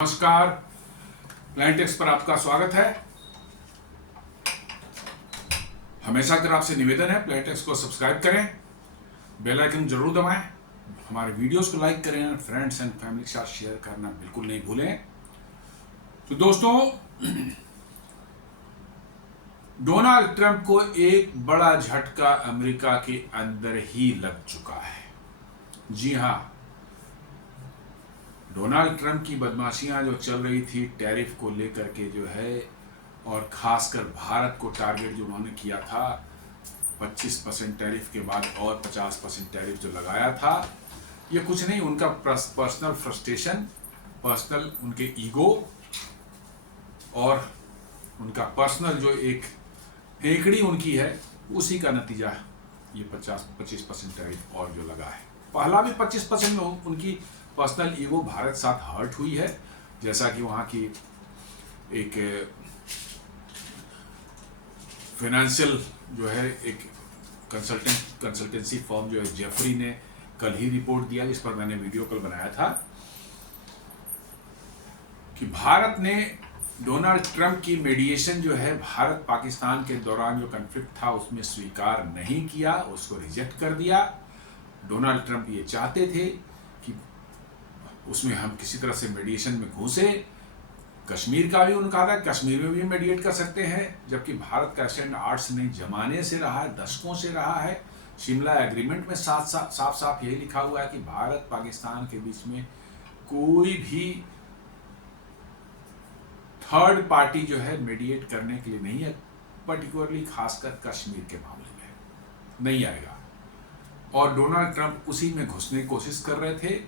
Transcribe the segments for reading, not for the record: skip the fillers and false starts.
नमस्कार, प्लानिटेक्स पर आपका स्वागत है। हमेशा कर आपसे निवेदन है, प्लानिटेक्स को सब्सक्राइब करें, बेल आइकन जरूर दबाएं, हमारे वीडियोस को लाइक करें, फ्रेंड्स एंड फैमिली के साथ शेयर करना बिल्कुल नहीं भूलें। तो दोस्तों, डोनाल्ड ट्रंप को एक बड़ा झटका अमेरिका के अंदर ही लग चुका है। जी हां, डोनाल्ड ट्रंप की बदमाशियां जो चल रही थी टैरिफ को लेकर के जो है, और खासकर भारत को टारगेट जो उन्होंने किया था 25% टैरिफ के बाद और 50% टैरिफ जो लगाया था, ये कुछ नहीं, उनका पर्सनल फ्रस्ट्रेशन, पर्सनल उनके ईगो और उनका पर्सनल जो एक हेकड़ी उनकी है, उसी का नतीजा ये 25% टैरिफ और जो लगा है। पहला भी 25% में उनकी पर्सनल ईगो भारत साथ हर्ट हुई है, जैसा कि वहाँ की एक फाइनेंशियल जो है एक कंसल्टेंसी फर्म जो है जेफरी ने कल ही रिपोर्ट दिया, जिस पर मैंने वीडियो कल बनाया था कि भारत ने डोनाल्ड ट्रंप की मीडिएशन जो है भारत पाकिस्तान के दौरान जो कन्फ्लिक्ट था उसमें स्वीकार नहीं किया, उसको रिजेक्ट कर दिया। डोनाल्ड ट्रंप ये चाहते थे कि उसमें हम किसी तरह से मीडिएशन में घुसे। कश्मीर का भी उनका था, कश्मीर में भी मीडिएट कर सकते हैं, जबकि भारत का स्टैंड आर्ट्स नहीं जमाने से रहा है, दशकों से रहा है। शिमला एग्रीमेंट में साफ साफ यही लिखा हुआ है कि भारत पाकिस्तान के बीच में कोई भी थर्ड पार्टी जो है मीडिएट करने के लिए नहीं है, पर्टिकुलरली खासकर कश्मीर के मामले में नहीं आएगा। और डोनाल्ड ट्रंप उसी में घुसने की कोशिश कर रहे थे।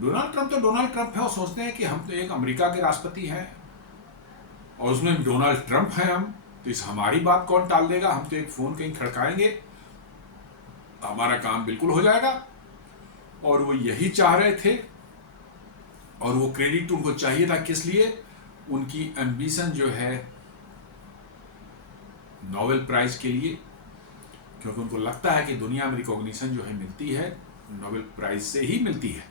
डोनाल्ड ट्रंप तो डोनाल्ड ट्रंप है, और सोचते हैं कि हम तो एक अमेरिका के राष्ट्रपति हैं और उसमें डोनाल्ड ट्रंप हैं हम, तो इस हमारी बात कौन टाल देगा, हम तो एक फोन कहीं खड़काएंगे, हमारा काम बिल्कुल हो जाएगा। और वो यही चाह रहे थे, और वो क्रेडिट उनको चाहिए था। किस लिए? उनकी एम्बिशन जो है नोबेल प्राइज के लिए, क्योंकि उनको लगता है कि दुनिया में रिकॉग्निशन जो है मिलती है नोबेल प्राइज से ही मिलती है,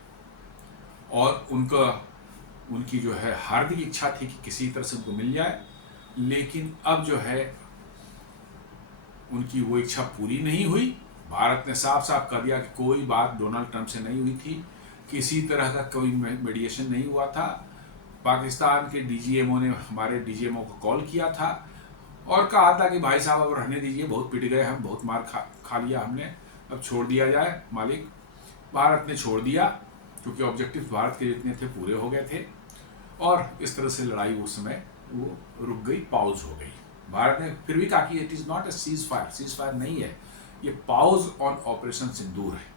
और उनकी जो है हार्दिक इच्छा थी कि किसी तरह से उनको मिल जाए। लेकिन अब जो है उनकी वो इच्छा पूरी नहीं हुई। भारत ने साफ साफ कर दिया कि कोई बात डोनाल्ड ट्रंप से नहीं हुई थी, किसी तरह का कोई मीडिएशन नहीं हुआ था। पाकिस्तान के डीजीएमओ ने हमारे डीजीएमओ को कॉल किया था और कहा था कि भाई साहब अब रहने दीजिए, बहुत पिट गए हम, बहुत मार खा लिया हमने, अब छोड़ दिया जाए मालिक। भारत ने छोड़ दिया, क्योंकि ऑब्जेक्टिव भारत के जितने थे पूरे हो गए थे, और इस तरह से लड़ाई उस समय वो रुक गई, पॉज हो गई। भारत ने फिर भी कहा कि it is not a cease fire नहीं है, ये पॉज ऑन ऑपरेशन सिंदूर है।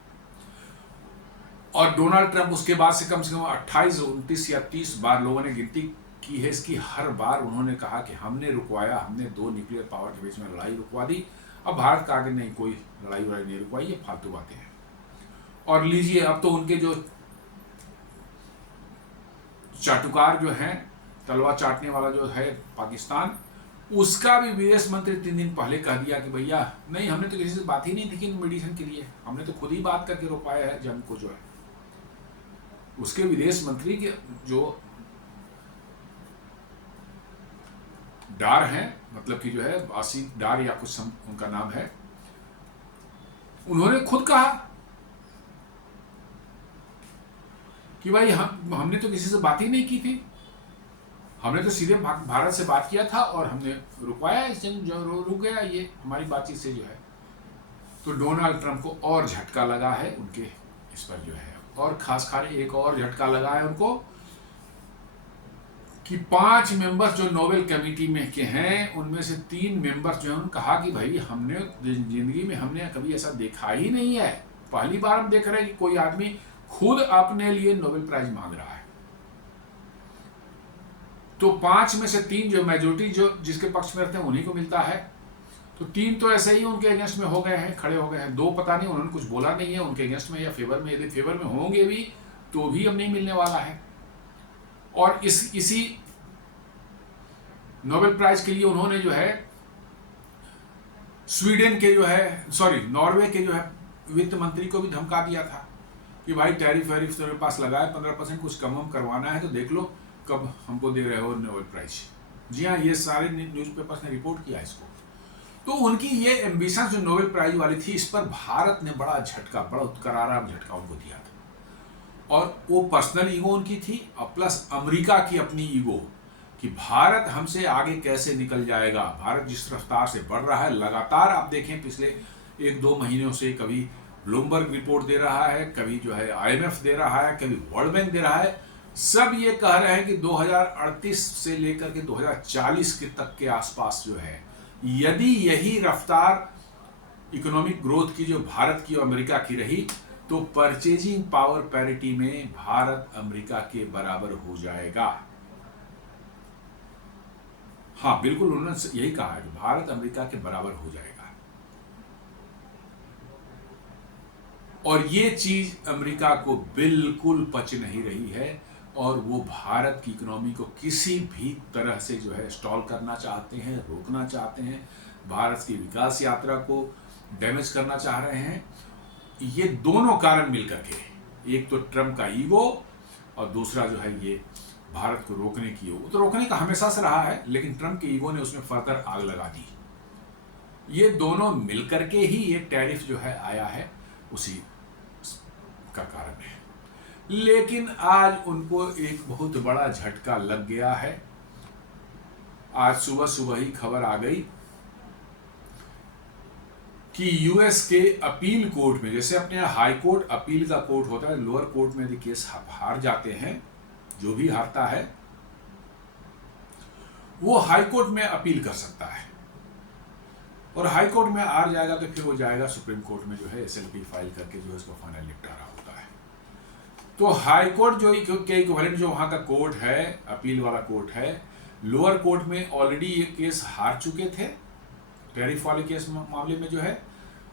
और डोनाल्ड ट्रंप उसके बाद से कम 28, 29 या 30 बार लोगों ने गिनती की है इसकी, हर बार उन्होंने कहा कि हमने रुकवाया, हमने दो न्यूक्लियर पावर के बीच में लड़ाई रुकवा दी। अब भारत का आगे नहीं, कोई लड़ाई वड़ाई नहीं रुकवाई, ये फालतू बातें हैं। और लीजिए, अब तो उनके जो चाटुकार जो हैं, तलवार चाटने वाला जो है पाकिस्तान, उसका भी विदेश मंत्री 3 दिन पहले कह दिया कि भैया नहीं, हमने तो किसी से बात ही नहीं थी कि मेडिसिन के लिए, हमने तो खुद ही बात करके रोकवाया है जंग को जो है। उसके विदेश मंत्री के जो डार हैं, मतलब कि जो है आसिफ डार या कुछ उनका नाम है, उन्होंने खुद कहा कि भाई हमने तो किसी से बात ही नहीं की थी, हमने तो सीधे भारत से बात किया था और हमने रुकवाया इस जंग, जो रुक गया ये हमारी बातचीत से जो है। तो डोनाल्ड ट्रंप को और झटका लगा है उनके इस पर जो है, और खासकर एक और झटका लगा है उनको कि 5 मेंबर्स जो नोबेल कमेटी में के हैं, उनमें से 3 मेंबर्स जो हैं कहा कि भाई हमने जिंदगी में हमने कभी ऐसा देखा ही नहीं है, पहली बार हम देख रहे हैं कि कोई आदमी खुद अपने लिए नोबेल प्राइज मांग रहा है। तो 5 में से 3 जो मेजोरिटी जो जिसके पक्ष में रहते हैं उन्हीं को मिलता है। तो 3 तो ऐसे ही उनके अगेंस्ट में हो गए हैं, खड़े हो गए हैं। 2 पता नहीं, उन्होंने कुछ बोला नहीं है उनके अगेंस्ट में या फेवर में, यदि फेवर में होंगे भी तो भी अब नहीं मिलने वाला है। और इसी नोबेल प्राइज के लिए उन्होंने जो है स्वीडन के जो है नॉर्वे के जो है वित्त मंत्री को भी धमका दिया था कि भाई टैरिफ वैरिफ तेरे पास लगा है 15%, कुछ कम करवाना है तो देख लो। कब हमको दे रहे हो नोबेल प्राइज। जी हाँ, ये सारे न्यूज़पेपर्स ने रिपोर्ट किया इसको। तो उनकी ये एम्बिशन जो नोबेल प्राइज वाली थी, इस पर भारत ने बड़ा झटका, बड़ा करारा झटका उनको दिया था। और वो पर्सनल ईगो उनकी थी और प्लस अमेरिका की अपनी ईगो कि भारत हमसे आगे कैसे निकल जाएगा। भारत जिस रफ्तार से बढ़ रहा है, लगातार आप देखें पिछले 1-2 महीनों से कभी ब्लूमबर्ग रिपोर्ट दे रहा है, कभी जो है IMF दे रहा है, कभी वर्ल्ड बैंक दे रहा है, सब ये कह रहे हैं कि 2038 से लेकर के 2040 के तक के आसपास जो है, यदि यही रफ्तार इकोनॉमिक ग्रोथ की जो भारत की और अमेरिका की रही, तो परचेजिंग पावर पैरिटी में भारत अमेरिका के बराबर हो जाएगा। हाँ बिल्कुल, उन्होंने यही कहा है कि भारत अमेरिका के बराबर हो जाएगा। और ये चीज अमेरिका को बिल्कुल पच नहीं रही है और वो भारत की इकोनॉमी को किसी भी तरह से जो है स्टॉल करना चाहते हैं, रोकना चाहते हैं, भारत की विकास यात्रा को डैमेज करना चाह रहे हैं। ये दोनों कारण मिलकर के, एक तो ट्रम्प का ईगो और दूसरा जो है ये भारत को रोकने की ईगो। तो रोकने का हमेशा से रहा है, लेकिन ट्रम्प के ईगो ने उसमें फर्दर आग लगा दी। ये दोनों मिलकर के ही ये टैरिफ जो है आया है, उसी का कारण है। लेकिन आज उनको एक बहुत बड़ा झटका लग गया है। आज सुबह सुबह ही खबर आ गई कि यूएस के अपील कोर्ट में, जैसे अपने यहाँ हाई कोर्ट अपील का कोर्ट होता है, लोअर कोर्ट में यदि केस हार जाते हैं, जो भी हारता है वो हाई कोर्ट में अपील कर सकता है, और हाई कोर्ट में हार जाएगा तो फिर वो जाएगा सुप्रीम कोर्ट में, जो है SLP फाइल करके जो है उसको फाइनल निपटारा होता है। तो हाई कोर्ट जो के इक्विवेलेंट जो वहां का कोर्ट है, अपील वाला कोर्ट है, लोअर कोर्ट में ऑलरेडी ये केस हार चुके थे। टैरिफ वाले केस मामले में जो है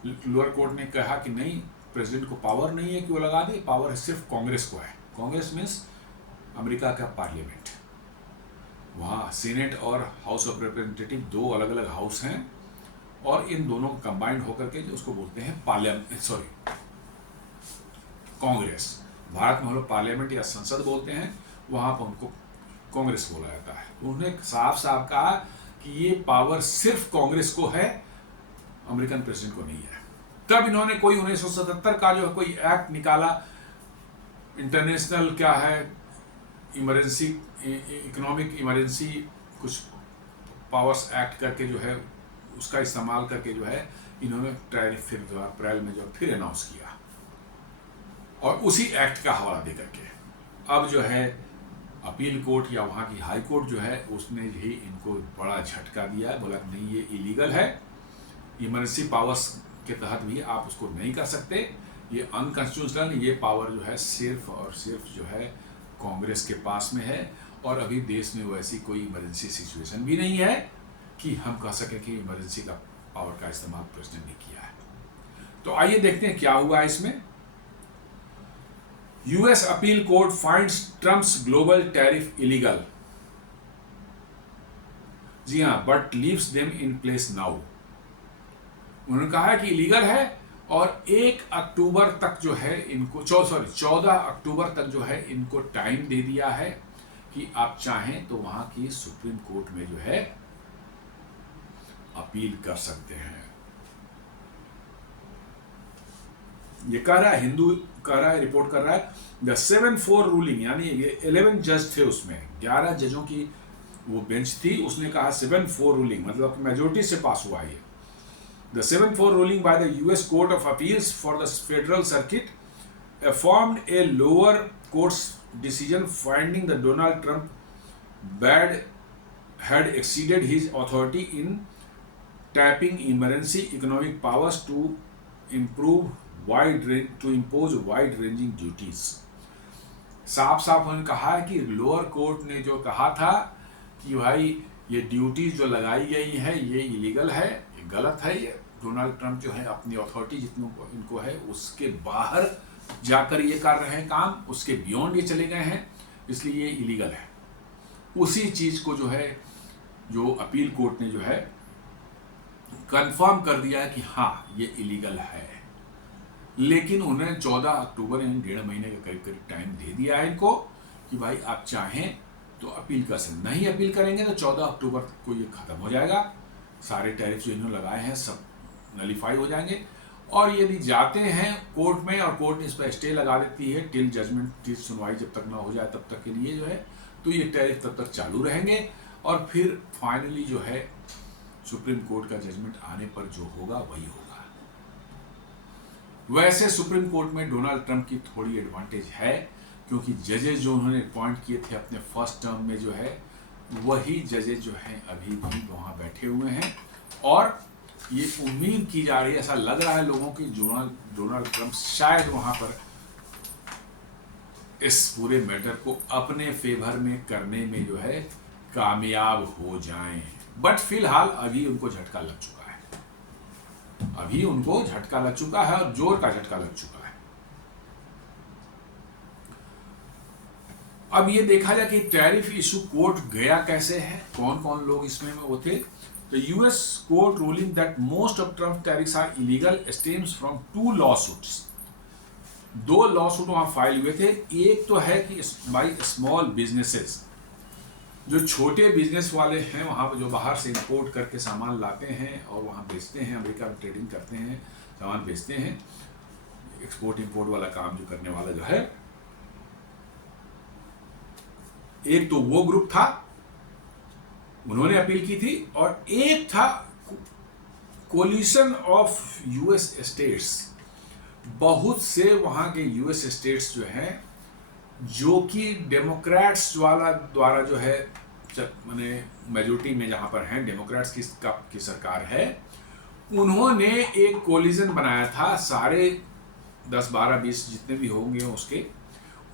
लोअर कोर्ट ने कहा कि नहीं, प्रेसिडेंट को पावर नहीं है कि वो लगा दे, पावर सिर्फ कांग्रेस को है। कांग्रेस मीन्स अमेरिका का पार्लियामेंट। वहाँ सीनेट और हाउस ऑफ रिप्रेजेंटेटिव दो अलग अलग हाउस हैं, और इन दोनों कंबाइंड होकर के जो उसको बोलते हैं कांग्रेस। भारत में हम लोग पार्लियामेंट या संसद बोलते हैं, वहाँ पर उनको कांग्रेस बोला जाता है। उन्होंने साफ साफ कहा कि ये पावर सिर्फ कांग्रेस को है, अमेरिकन प्रेसिडेंट को नहीं है। तब इन्होंने कोई 1977 का जो कोई एक्ट निकाला, इंटरनेशनल क्या है, इमरजेंसी, इकोनॉमिक इमरजेंसी कुछ पावर्स एक्ट करके जो है उसका इस्तेमाल करके जो है इन्होंने टैरिफ फिर जो अप्रैल में जो फिर अनाउंस किया, और उसी एक्ट का हवाला दे करके अब जो है अपील कोर्ट या वहाँ की हाई कोर्ट जो है उसने ही इनको बड़ा झटका दिया है। बोला नहीं, ये इलीगल है, इमरजेंसी पावर्स के तहत भी आप उसको नहीं कर सकते, ये अनकॉन्स्टिट्यूशनल, ये पावर जो है सिर्फ और सिर्फ जो है कांग्रेस के पास में है, और अभी देश में वैसी कोई इमरजेंसी सिचुएशन भी नहीं है कि हम कह सकें कि इमरजेंसी का पावर का इस्तेमाल प्रेसिडेंट ने किया है। तो आइए देखते हैं क्या हुआ इसमें। US appeal court finds Trump's global tariff illegal. जी हां, but leaves them in place now. उन्होंने कहा है कि इलीगल है, और 1 अक्टूबर तक जो है इनको 14 अक्टूबर तक जो है इनको टाइम दे दिया है कि आप चाहें तो वहां की सुप्रीम कोर्ट में जो है अपील कर सकते हैं। ये कह रहा है, हिंदू कह रहा है, रिपोर्ट कर रहा है, द 7-4 रूलिंग, यानी ये 11 जज थे, उसमें 11 जजों की वो बेंच थी, उसने कहा 7-4 रूलिंग, मतलब मेजोरिटी से पास हुआ ये। The 7-4 ruling by the US court of appeals for the federal circuit affirmed a lower court's decision finding that Donald Trump had exceeded his authority in tapping emergency economic powers to impose wide-ranging duties। साफ साफ उन्होंने कहा है कि lower court ने जो कहा था कि भाई ये ड्यूटीज जो लगाई गई है ये इलीगल है, ये गलत है, ये डोनाल्ड ट्रंप जो है अपनी अथॉरिटी जितनी इनको है उसके बाहर जाकर ये कर रहे हैं काम, उसके बियॉन्ड ये चले गए हैं, इसलिए ये इलीगल है। उसी चीज को जो है जो अपील कोर्ट ने जो है कंफर्म कर दिया है कि हाँ ये इलीगल है। लेकिन उन्होंने 14 अक्टूबर यानी 1.5 महीने का करीब करीब टाइम दे दिया है इनको कि भाई आप चाहें तो अपील कर सकते, नहीं अपील करेंगे तो 14 अक्टूबर को ये खत्म हो जाएगा, सारे टैरिफ जो इन्होंने लगाए हैं सब नलीफाई हो जाएंगे। और यदि जाते हैं कोर्ट में और कोर्ट इस पर स्टे लगा देती है टिल जजमेंट, टिल सुनवाई जब तक ना हो जाए तब तक के लिए जो है, तो ये टैरिफ तब तक चालू रहेंगे और फिर फाइनली जो है सुप्रीम कोर्ट का जजमेंट आने पर जो होगा वही होगा। वैसे सुप्रीम कोर्ट में डोनाल्ड ट्रंप की थोड़ी एडवांटेज है, क्योंकि जजेस जो उन्होंने अपॉइंट किए थे अपने फर्स्ट टर्म में जो है, वही जजेस जो हैं अभी भी वहां बैठे हुए हैं। और ये उम्मीद की जा रही है, ऐसा लग रहा है लोगों की, डोनाल्ड ट्रंप शायद वहां पर इस पूरे मैटर को अपने फेवर में करने में जो है कामयाब हो जाएं। बट फिलहाल अभी उनको झटका लग चुका है, अभी उनको झटका लग चुका है और जोर का झटका लग चुका है। अब ये देखा जाए कि टैरिफ इशू कोर्ट गया कैसे है, कौन कौन लोग इसमें वो थे। The US court ruling that most of Trump tariffs are illegal stems from 2 lawsuits. 2 lawsuit वहां फाइल हुए थे। एक तो है कि बाई स्मॉल बिजनेसेस, जो छोटे बिजनेस वाले हैं वहां पर, जो बाहर से इंपोर्ट करके सामान लाते हैं और वहां बेचते हैं, अमेरिका में ट्रेडिंग करते हैं, सामान बेचते हैं, एक्सपोर्ट इंपोर्ट वाला काम जो करने वाला जो है, एक तो वो ग्रुप था, उन्होंने अपील की थी। और एक था कोलिशन ऑफ यूएस स्टेट्स, बहुत से वहां के यूएस स्टेट्स जो हैं, जो कि डेमोक्रेट्स वाला द्वारा जो है, माने मेजोरिटी में जहां पर हैं डेमोक्रेट्स की सरकार है, उन्होंने एक कोलिशन बनाया था, सारे 10, 12, 20 जितने भी होंगे उसके,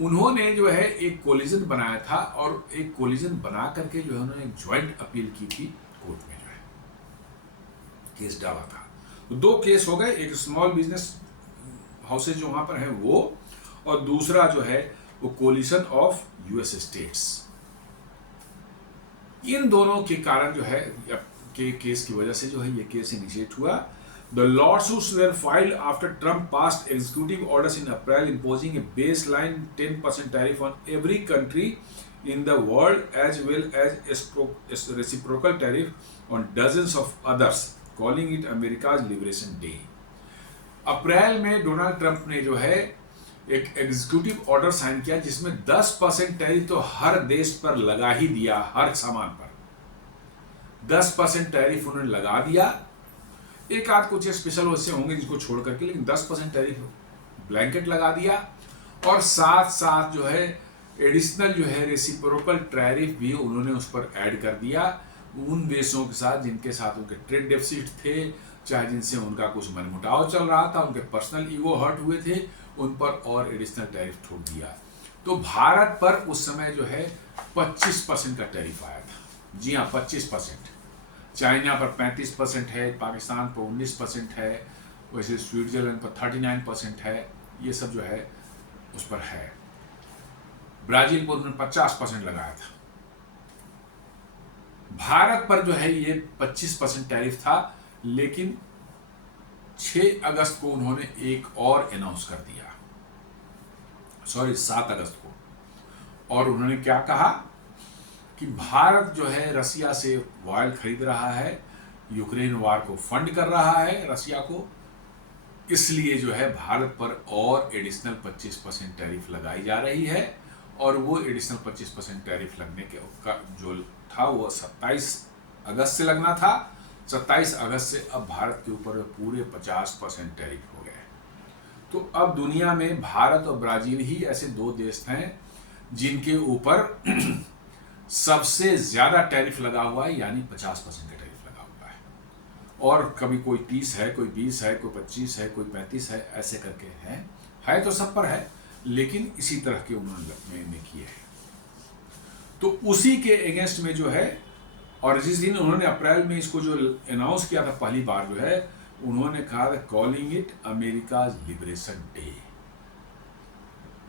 उन्होंने जो है एक कोलिशन बनाया था और एक कोलिशन बना करके जो है उन्होंने एक ज्वाइंट अपील की थी कोर्ट में, जो है केस डाला था। तो 2 केस हो गए, एक स्मॉल बिजनेस हाउसेज जो वहां पर है वो, और दूसरा जो है वो कोलिशन ऑफ यूएस स्टेट्स। इन दोनों के कारण जो है के केस की वजह से जो है ये केस इनिशिएट हुआ। The lawsuits were filed after Trump passed executive orders in April imposing a baseline 10% tariff on every country in the world, as well as a reciprocal tariff on dozens of others, calling it America's Liberation Day. अप्रैल में Donald Trump ने जो है एक executive order sign किया जिसमें 10% tariff तो हर देश पर लगा ही दिया, हर सामान पर 10% टैरिफ उन्होंने लगा दिया। एक आध कुछ स्पेशल वैसे होंगे जिसको छोड़ करके, लेकिन 10% टैरिफ ब्लैंकेट लगा दिया। और साथ साथ जो है एडिशनल जो है रेसिप्रोकल टैरिफ भी उन्होंने उस पर ऐड कर दिया, उन देशों के साथ जिनके साथ उनके ट्रेड डेफिसिट थे, चाहे जिनसे उनका कुछ मनमुटाव चल रहा था, उनके पर्सनल ईगो हर्ट हुए थे, उन पर और एडिशनल टैरिफ ठोक दिया। तो भारत पर उस समय जो है 25% का टैरिफ आया था। जी हाँ, 25%। चाइना पर 35% है, पाकिस्तान पर 19% है, वैसे स्विट्जरलैंड पर 39% है, ये सब जो है उस पर है। ब्राजील पर उन्होंने 50% लगाया था। भारत पर जो है ये 25% टैरिफ था, लेकिन 6 अगस्त को उन्होंने एक और अनाउंस कर दिया, 7 अगस्त को। और उन्होंने क्या कहा कि भारत जो है रसिया से ऑयल खरीद रहा है, यूक्रेन वार को फंड कर रहा है रसिया को, इसलिए जो है भारत पर और एडिशनल 25% टैरिफ लगाई जा रही है। और वो एडिशनल 25% टैरिफ लगने के का जो था वो 27 अगस्त से लगना था। 27 अगस्त से अब भारत के ऊपर पूरे 50% टैरिफ हो गए। तो अब दुनिया में भारत और ब्राजील ही ऐसे 2 देश हैं जिनके ऊपर सबसे ज्यादा टैरिफ लगा हुआ है, यानी 50% का टैरिफ लगा हुआ है। और कभी कोई 30 है, कोई 20 है, कोई 25 है, कोई 35 है, ऐसे करके है तो सब पर है, लेकिन इसी तरह के उन्होंने किए हैं। तो उसी के अगेंस्ट में जो है, और जिस दिन उन्होंने अप्रैल में इसको जो अनाउंस किया था पहली बार जो है, उन्होंने कहा था calling it America's liberation day,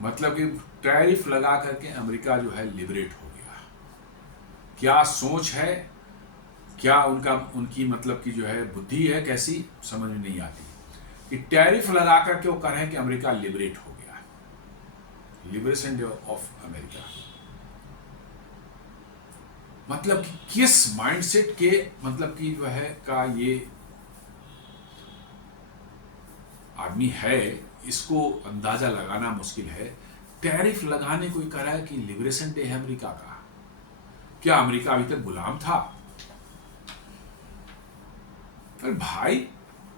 मतलब कि टैरिफ लगा करके अमेरिका जो है लिबरेट हो गया। क्या सोच है, क्या उनकी मतलब की जो है बुद्धि है, कैसी समझ में नहीं आती कि टैरिफ लगा करके वो कह रहे हैं कि अमेरिका लिबरेट हो गया, लिबरेशन डे ऑफ अमेरिका। मतलब कि किस माइंडसेट के मतलब कि जो है का ये आदमी है, इसको अंदाजा लगाना मुश्किल है। टैरिफ लगाने कोई कह रहा है कि लिबरेशन डे है अमेरिका का। क्या अमेरिका अभी तक गुलाम था? पर भाई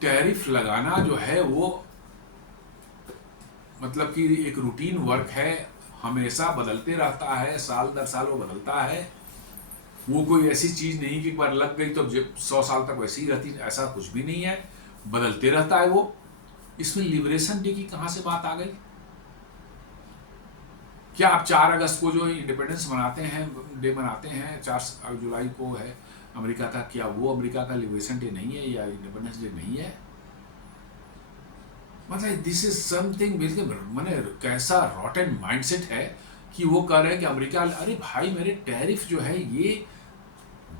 टैरिफ लगाना जो है वो मतलब कि एक रूटीन वर्क है, हमेशा बदलते रहता है, साल दर साल वो बदलता है। वो कोई ऐसी चीज नहीं कि एक बार लग गई तो 100 साल तक वैसी ही रहती, ऐसा कुछ भी नहीं है, बदलते रहता है वो। इसमें लिबरेशन डे की कहां से बात आ गई? क्या आप 4 अगस्त को जो इंडिपेंडेंस मनाते हैं, डे मनाते हैं, 4 जुलाई को है अमेरिका का, क्या वो अमेरिका का लिबरेशन डे नहीं है या इंडिपेंडेंस डे नहीं है? मतलब दिस इज समथिंग बिल्कुल मैंने कैसा रॉटन माइंडसेट है कि वो कह रहे हैं कि अमेरिका, अरे भाई मेरे टैरिफ जो है ये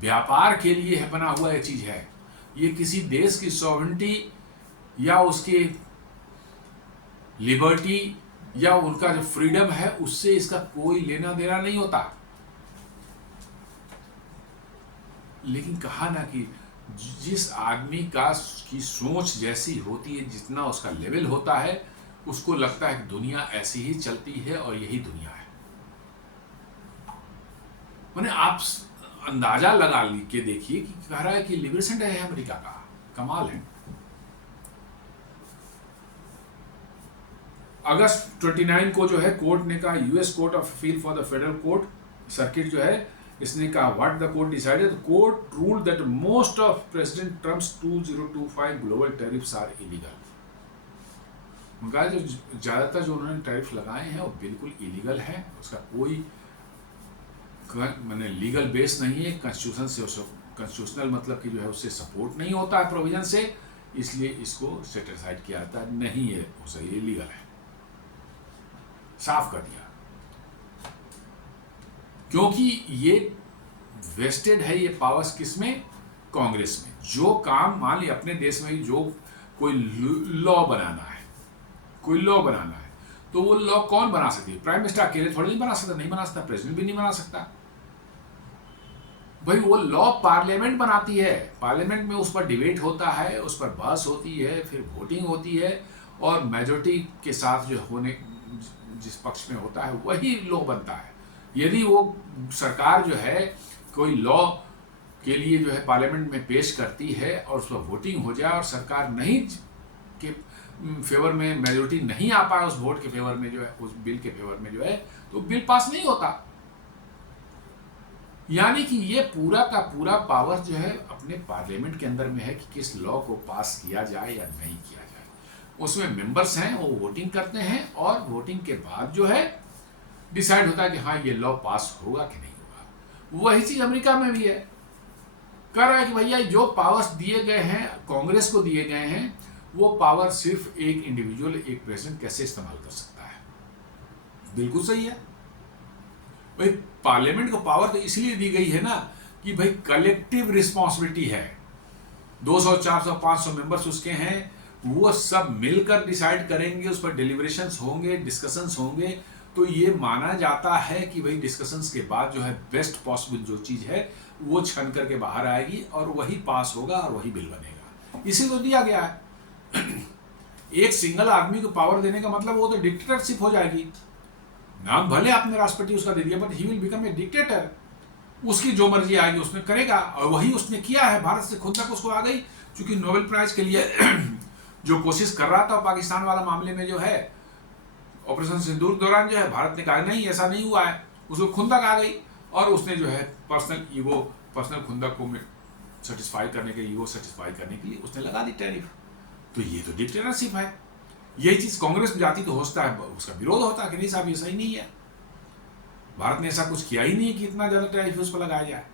व्यापार के लिए है बना हुआ ये चीज है, ये किसी देश की सॉवरेनिटी या उसके लिबर्टी या उनका जो फ्रीडम है उससे इसका कोई लेना देना नहीं होता। लेकिन कहा ना कि जिस आदमी की सोच जैसी होती है, जितना उसका लेवल होता है, उसको लगता है कि दुनिया ऐसी ही चलती है और यही दुनिया है। मैंने आप अंदाजा लगा के देखिए कि कह रहा है कि लिबरेशन डे है अमेरिका का। कमाल है। अगस्त 29 को जो है कोर्ट ने कहा, US court of appeal for the federal court circuit जो है, इसने कहा what the court decided, court ruled that most of president Trump's 2025 global tariffs are illegal. उनका जो ज्यादातर जो उन्होंने टैरिफ लगाए हैं वो बिल्कुल इलीगल है, उसका कोई मैंने लीगल बेस नहीं है, कॉन्स्टिट्यूशन से कॉन्स्टिट्यूशनल मतलब कि जो है उससे सपोर्ट नहीं होता है प्रोविजन से, इसलिए इसको सेट असाइड किया जाता है, नहीं है हो सही, इलीगल है, साफ कर दिया। क्योंकि ये वेस्टेड है ये पावर्स किसमें? कांग्रेस में। जो काम मान ली अपने देश में जो कोई लॉ बनाना है, कोई लॉ बनाना है, तो वो लॉ कौन बना सकती है? प्राइम मिनिस्टर अकेले थोड़ी नहीं बना सकता, नहीं बना सकता, प्रेसिडेंट भी नहीं बना सकता भाई। वो लॉ पार्लियामेंट बनाती है, पार्लियामेंट में उस पर डिबेट होता है, उस पर बहस होती है, फिर वोटिंग होती है, और मेजोरिटी के साथ जो होने जिस पक्ष में होता है वही लॉ बनता है। यदि वो सरकार जो है कोई लॉ के लिए जो है पार्लियामेंट में पेश करती है और उस पर वोटिंग हो जाए और सरकार नहीं के फेवर में मेजोरिटी नहीं आ पाए उस वोट के फेवर में जो है, उस बिल के फेवर में जो है, तो बिल पास नहीं होता। यानी कि ये पूरा का पूरा पावर जो है अपने पार्लियामेंट के अंदर में है कि किस लॉ को पास किया जाए या नहीं किया जाए। उसमें मेंबर्स हैं, वो वोटिंग करते हैं और वोटिंग के बाद जो है डिसाइड होता है कि हाँ ये लॉ पास होगा कि नहीं होगा। वही चीज अमेरिका में भी है। कह रहा है कि भैया जो पावर्स दिए गए हैं, कांग्रेस को दिए गए हैं, वो पावर सिर्फ एक इंडिविजुअल, एक प्रेसिडेंट कैसे इस्तेमाल कर सकता है। बिल्कुल सही है भाई। पार्लियामेंट को पावर तो इसलिए दी गई है ना कि भाई कलेक्टिव रिस्पॉन्सिबिलिटी है। 200, 400, 500 मेंबर्स उसके हैं, वो सब मिलकर डिसाइड करेंगे, उस पर डिलिब्रेशंस होंगे, डिस्कशंस होंगे। तो ये माना जाता है कि भाई डिस्कशंस के बाद जो है बेस्ट पॉसिबल जो चीज है वो छन करके बाहर आएगी और वही पास होगा और वही बिल बनेगा। इसी तो दिया गया है। एक सिंगल आदमी को पावर देने का मतलब वो तो डिक्टेटरशिप हो जाएगी। नाम भले आपने राष्ट्रपति उसका दे दिया, but he will become a dictator. उसकी जो मर्जी आएगी उसमें करेगा, और वही उसने किया है। भारत से खुद तक उसको आ गई, क्योंकि नोबेल प्राइज के लिए जो कोशिश कर रहा था पाकिस्तान वाला मामले में जो है, ऑपरेशन सिंदूर दौरान जो है, भारत ने कहा नहीं ऐसा नहीं हुआ है, उसको खुंदक आ गई और उसने जो है पर्सनल ईगो, पर्सनल खुंदक को सेटिस्फाई करने के, ईगो सेटिस्फाई करने के लिए उसने लगा दी टैरिफ। तो ये तो डिक्टेटरशिप है। यही चीज कांग्रेस में जाती तो होता है, उसका विरोध होता है कि नहीं साहब ये सही नहीं है, भारत ने ऐसा कुछ किया ही नहीं कि इतना ज्यादा टैरिफ उस पर लगाया जाए।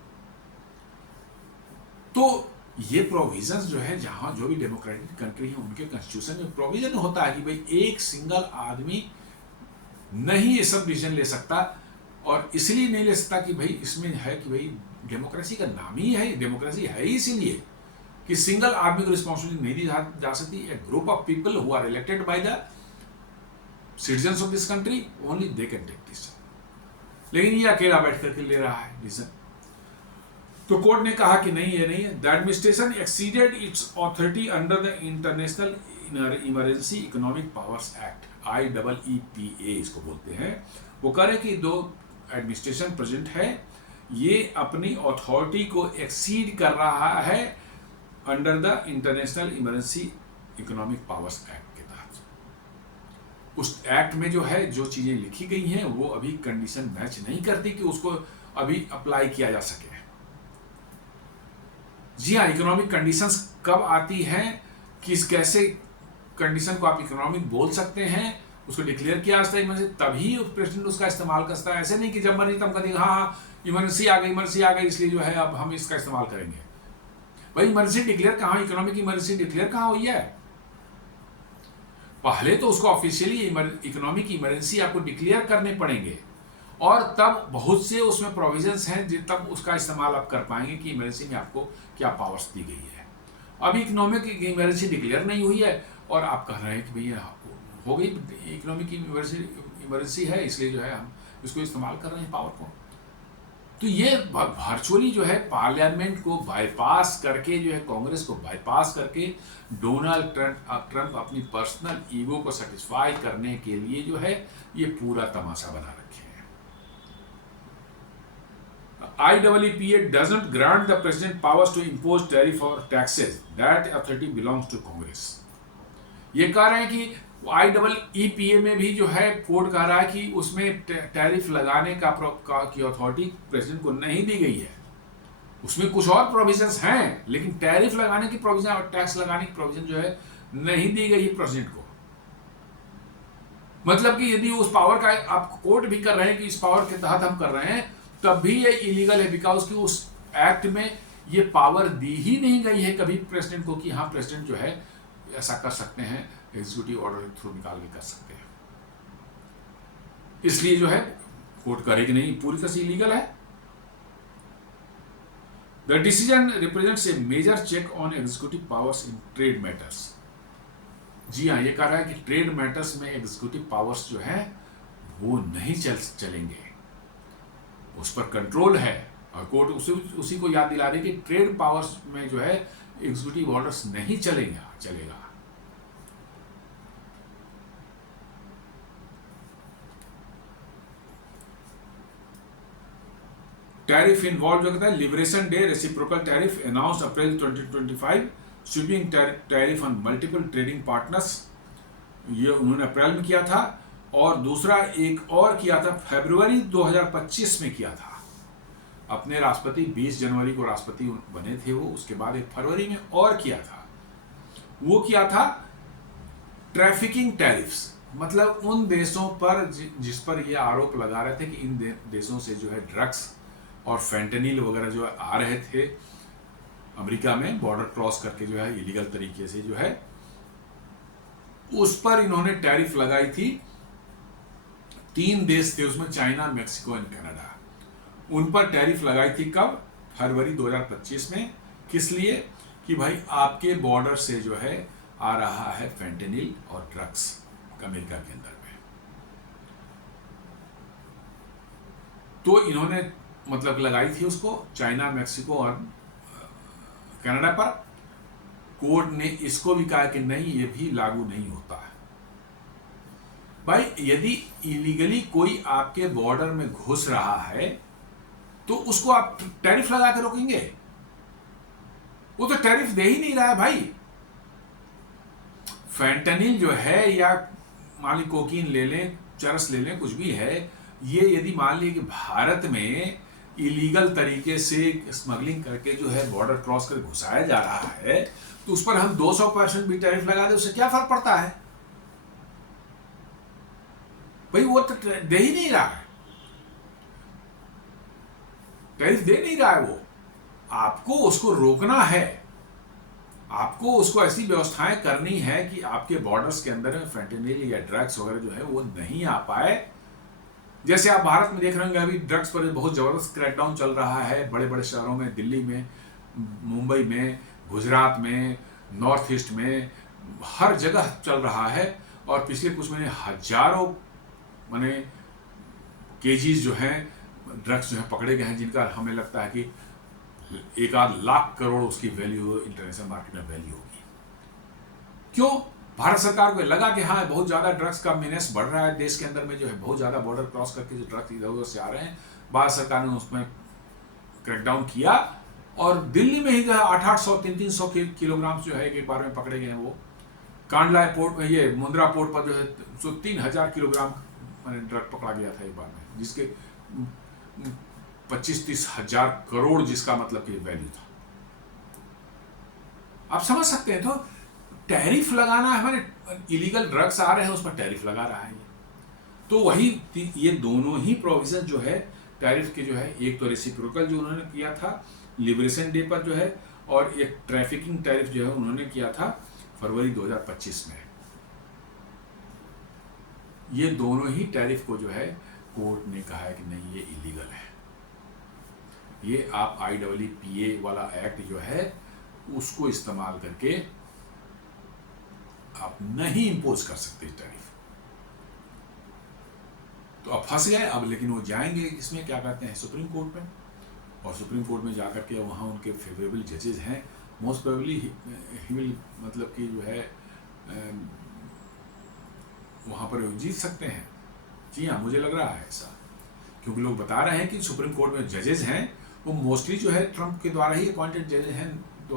तो ये प्रोविजंस जो है, जहां जो भी डेमोक्रेटिक कंट्री है उनके कॉन्स्टिट्यूशन में प्रोविजन होता है कि भाई एक सिंगल आदमी नहीं ये सब डिसीजन ले सकता, और इसलिए नहीं ले सकता कि भाई इसमें है कि भाई डेमोक्रेसी का नाम ही है, डेमोक्रेसी है ही इसीलिए कि सिंगल आदमी को रिस्पॉन्सिबिलिटी नहीं दी जा सकती। A group of people who are elected by the citizens of this country, only they can take decision. लेकिन ये अकेला बैठ करके ले रहा है डिसीजन। तो कोर्ट ने कहा कि नहीं, ये नहीं है। The administration exceeded it's authority under the international emergency economic powers act, IEEPA इसको बोलते हैं। वो कह रहे कि दो एडमिनिस्ट्रेशन प्रेजेंट है, ये अपनी अथॉरिटी को एक्सीड कर रहा है under the international emergency economic powers act के तहत। उस एक्ट में जो है जो चीजें लिखी गई हैं वो अभी कंडीशन मैच नहीं करती कि उसको अभी अप्लाई किया जा सके। जी हाँ, इकोनॉमिक कंडीशंस कब आती हैं, किस कैसे कंडीशन को आप इकोनॉमिक बोल सकते हैं, उसको डिक्लेयर किया जाता है इमरजेंसी, तभी प्रेसिडेंट उसका इस्तेमाल कर सकता है। ऐसे नहीं कि जब मर्जी तब कहेंगे हाँ इमरजेंसी आ गई इसलिए जो है अब हम इसका इस्तेमाल करेंगे। भाई इमरजेंसी डिक्लेयर कहाँ, इकोनॉमिक इमरजेंसी डिक्लेयर कहाँ हुई है? पहले तो उसको ऑफिशियली इकोनॉमिक इमरजेंसी आपको डिक्लेयर करने पड़ेंगे और तब बहुत से उसमें प्रोविजंस हैं तब उसका इस्तेमाल आप कर पाएंगे कि इमरजेंसी में आपको क्या पावर्स दी गई है। अभी इकोनॉमिक इमरजेंसी डिक्लेयर नहीं हुई है और आप कह रहे हैं कि भैया हो गई इकोनॉमिक इमरजेंसी है इसलिए जो है हम इसको इस्तेमाल कर रहे हैं पावर को। तो ये वर्चुअली जो है पार्लियामेंट को बाईपास करके जो है कांग्रेस को बाईपास करके डोनाल्ड ट्रंप अपनी पर्सनल ईगो को सेटिस्फाई करने के लिए जो है ये पूरा तमाशा बना रखे हैं। IEEPA doesn't grant the president powers to impose tariff or taxes. That authority belongs to Congress. ये कह रहे हैं कि IEEPA में भी जो है कोर्ट कह रहा है कि उसमें टैरिफ लगाने की अथॉरिटी प्रेसिडेंट को नहीं दी गई है। उसमें कुछ और प्रोविजंस हैं लेकिन टैरिफ लगाने की प्रोविजन और टैक्स लगाने की प्रोविजन जो है नहीं दी गई है प्रेसिडेंट को। मतलब कि यदि उस पावर का आप कोर्ट भी कर रहे हैं कि इस पावर के तहत हम कर रहे हैं तब भी ये इलीगल है, बिकॉज कि उस एक्ट में ये पावर दी ही नहीं गई है कभी प्रेसिडेंट को कि हाँ प्रेसिडेंट जो है ऐसा कर सकते हैं, एग्जीक्यूटिव ऑर्डर के थ्रू निकाल के कर सकते हैं। इसलिए जो है कोर्ट करेगी नहीं, पूरी तरह से इलीगल है। The decision represents a major check on executive powers in trade matters. जी हाँ, ये कह रहा है कि ट्रेड मैटर्स में एग्जीक्यूटिव पावर्स जो है वो नहीं चलेंगे, उस पर कंट्रोल है। और कोर्ट उसी को याद दिला रही कि ट्रेड पावर्स में जो है एग्जीक्यूटिव ऑर्डर्स नहीं चलेगा। टैरिफ इन्वॉल्व जो कहता है liberation day reciprocal tariff announced April 2025, sweeping tariff on multiple trading partners, ये उन्होंने अप्रैल में किया था। और दूसरा एक और किया था फरवरी 2025 में किया था। अपने राष्ट्रपति 20 जनवरी को राष्ट्रपति बने थे वो, उसके बाद एक फरवरी में और किया था। वो किया था ट्रैफिकिंग टैरिफ्स, मतलब उन देशों पर जिस पर ये आरोप लगा रहे थे कि इन देशों से जो है ड्रग्स और फेंटेनिल वगैरह जो आ रहे थे अमेरिका में बॉर्डर क्रॉस करके जो है इलीगल तरीके से जो है, उस पर इन्होंने टैरिफ लगाई थी। 3 देश थे उसमें, चाइना, मैक्सिको एंड कनाडा। उन पर टैरिफ लगाई थी कब? फरवरी 2025 में। किस लिए? कि भाई आपके बॉर्डर से जो है आ रहा है फेंटेनिल और ड्रग्स अमेरिका के अंदर में। तो इन्होंने मतलब लगाई थी उसको चाइना, मैक्सिको और कनाडा पर। कोर्ट ने इसको भी कहा कि नहीं, ये भी लागू नहीं होता है। भाई यदि इलीगली कोई आपके बॉर्डर में घुस रहा है तो उसको आप टैरिफ लगा के रोकेंगे? वो तो टैरिफ दे ही नहीं रहा है भाई। फेंटेनिल जो है या मान ली कोकीन ले लें, चरस ले लें, कुछ भी है, ये यदि मान ली कि भारत में इलीगल तरीके से स्मगलिंग करके जो है बॉर्डर क्रॉस कर घुसाया जा रहा है तो उस पर हम 200% भी टैरिफ लगा दे, उससे क्या फर्क पड़ता है भाई? वो तो दे ही नहीं रहा है, टैरिफ दे नहीं रहा है वो। आपको उसको रोकना है, आपको उसको ऐसी व्यवस्थाएं करनी है कि आपके बॉर्डर्स के अंदर फेंटेनिल या ड्रग्स वगैरह जो है वो नहीं आ पाए। जैसे आप भारत में देख रहे होंगे अभी ड्रग्स पर बहुत जबरदस्त क्रैकडाउन चल रहा है बड़े बड़े शहरों में, दिल्ली में, मुंबई में, गुजरात में, नॉर्थ ईस्ट में, हर जगह चल रहा है। और पिछले कुछ महीने हजारों माने केजीज जो हैं ड्रग्स जो है पकड़े गए हैं, जिनका हमें लगता है कि एक आध लाख करोड़ उसकी वैल्यू इंटरनेशनल मार्केट में वैल्यू होगी। क्यों? भारत सरकार को लगा कि हाँ बहुत ज़्यादा ड्रग्स का मीनेस बढ़ रहा है देश के अंदर में, जो है बहुत ज़्यादा बॉर्डर क्रॉस करके जो ड्रग्स इधर उधर से आ रहे हैं। भारत सरकार ने उसमें क्रैकडाउन किया और दिल्ली में ही जो है 800 300 किलोग्राम जो है एक बार में पकड़े गए हैं। वो कांडला पोर्ट, ये मुंद्रा पोर्ट पर जो है 3000 किलोग्राम ड्रग पकड़ा गया था एक बार में, जिसके 25-30 हजार करोड़ जिसका मतलब कि वैल्यू था। आप समझ सकते हैं। तो टैरिफ लगाना है, हमारे इलीगल ड्रग्स आ रहे हैं उस पर टैरिफ लगा रहा है। तो वही ये दोनों ही प्रोविजन जो है टैरिफ के जो है, एक तो रेसिप्रोकल जो उन्होंने किया था लिबरेशन डे पर जो है, और एक ट्रैफिकिंग टैरिफ जो है उन्होंने किया था फरवरी 2025 में। ये दोनों ही टैरिफ को जो है कोर्ट ने कहा है कि नहीं ये इलीगल है। ये आप IEEPA वाला एक्ट जो है उसको इस्तेमाल करके आप नहीं इंपोज कर सकते टैरिफ। तो अब फंस गए अब, लेकिन वो जाएंगे इसमें क्या कहते हैं सुप्रीम कोर्ट में, और सुप्रीम कोर्ट में जाकर के वहाँ उनके फेवरेबल जजेस हैं। मोस्ट प्रोबेबली ही विल मतलब कि जो है वहाँ पर जीत सकते हैं। जी हाँ, मुझे लग रहा है ऐसा, क्योंकि लोग बता रहे हैं कि सुप्रीम कोर्ट में जजेस हैं वो मोस्टली जो है ट्रंप के द्वारा ही अपॉइंटेड जजेस हैं, तो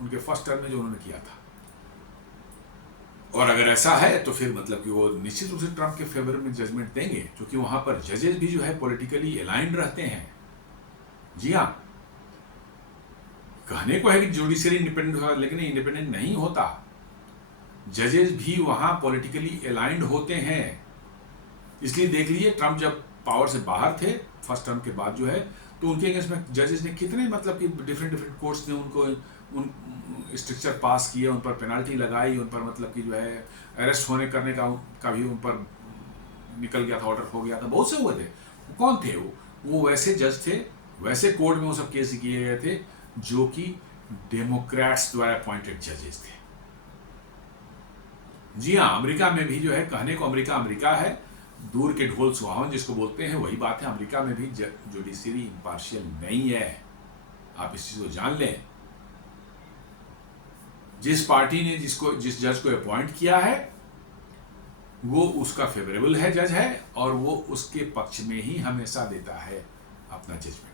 उनके फर्स्ट टर्म में जो उन्होंने किया था। और अगर ऐसा है तो फिर मतलब कि वो निश्चित रूप से ट्रंप के फेवर में जजमेंट देंगे, क्योंकि वहां पर जजेस भी जो है पॉलिटिकली अलाइंड रहते हैं। जी हाँ, कहने को है कि जुडिशरी इंडिपेंडेंट होगा, लेकिन इंडिपेंडेंट नहीं होता। जजेस भी वहां पॉलिटिकली अलाइंड होते हैं। इसलिए देख लीजिए ट्रंप जब पावर से बाहर थे फर्स्ट टर्म के बाद जो है, तो उनके अगेंस्ट में जजेस ने कितने मतलब कि डिफरेंट कोर्ट्स ने उनको उन स्ट्रक्चर पास किए, उन पर पेनल्टी लगाई, उन पर मतलब कि जो है अरेस्ट होने करने का भी उन पर निकल गया था, ऑर्डर हो गया था, बहुत से हुए थे। कौन थे वो वैसे जज थे, वैसे कोर्ट में वो सब केस किए गए थे जो कि डेमोक्रेट्स द्वारा अपॉइंटेड जजेस थे। जी हाँ, अमेरिका में भी जो है, कहने को अमेरिका है, दूर के ढोल सुहावन जिसको बोलते हैं वही बात है। अमेरिका में भी जुडिशरी इम्पार्शियल नहीं है, आप इस चीज को जान लें। जिस पार्टी ने जिस जज को अपॉइंट किया है वो उसका फेवरेबल है जज है, और वो उसके पक्ष में ही हमेशा देता है अपना जजमेंट।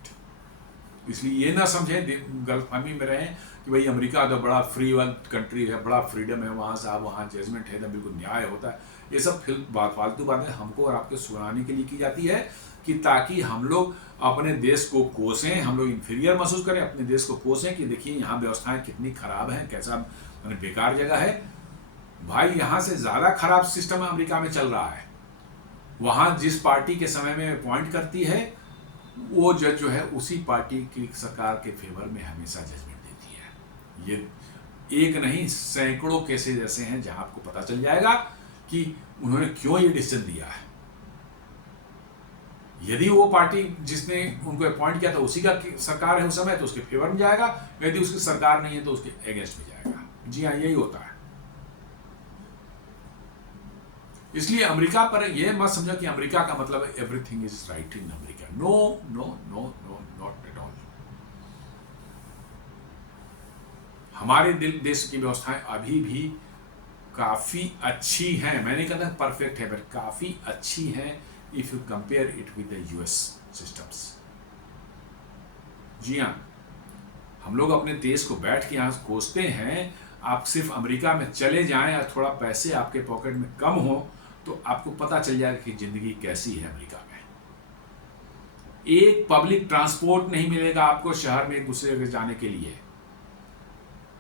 इसलिए ये ना समझें, गलतफहमी में रहें कि भाई अमेरिका तो बड़ा फ्री वर्ल्ड कंट्री है, बड़ा फ्रीडम है वहाँ साहब, वहाँ जजमेंट है ना, बिल्कुल न्याय होता है। ये सब फालतू बातें हमको और आपको सुनाने के लिए की जाती है कि ताकि हम लोग अपने देश को कोसें, हम लोग इंफीरियर महसूस करें, अपने देश को कोसें कि देखिए यहाँ व्यवस्थाएं कितनी खराब हैं, कैसा मैंने बेकार जगह है। भाई यहाँ से ज़्यादा खराब सिस्टम अमेरिका में चल रहा है। वहाँ जिस पार्टी के समय में अपॉइंट करती है वो जज जो है उसी पार्टी की सरकार के फेवर में हमेशा जजमेंट देती है। ये एक नहीं सैकड़ों केसेस ऐसे हैं जहां आपको पता चल जाएगा कि उन्होंने क्यों ये डिसीजन दिया है। यदि वो पार्टी जिसने उनको अपॉइंट किया था उसी का सरकार है उस समय तो उसके फेवर में जाएगा, यदि उसकी सरकार नहीं है तो उसके अगेंस्ट में जाएगा। जी हाँ, यही होता है। इसलिए अमेरिका पर ये मत समझो कि अमेरिका का मतलब है everything is right in America. No no no no, not at all. हमारे देश की व्यवस्थाएं अभी भी काफी अच्छी हैं। मैं नहीं कहता परफेक्ट है, बट काफी अच्छी हैं if you compare it with the US systems. जी हाँ, हम लोग अपने देश को बैठ के यहाँ कोसते हैं। आप सिर्फ अमेरिका में चले जाएं और थोड़ा पैसे आपके पॉकेट में कम हो तो आपको पता चल जाएगा कि जिंदगी कैसी है अमेरिका में। एक पब्लिक ट्रांसपोर्ट नहीं मिलेगा आपको शहर में एक दूसरे के जाने के लिए।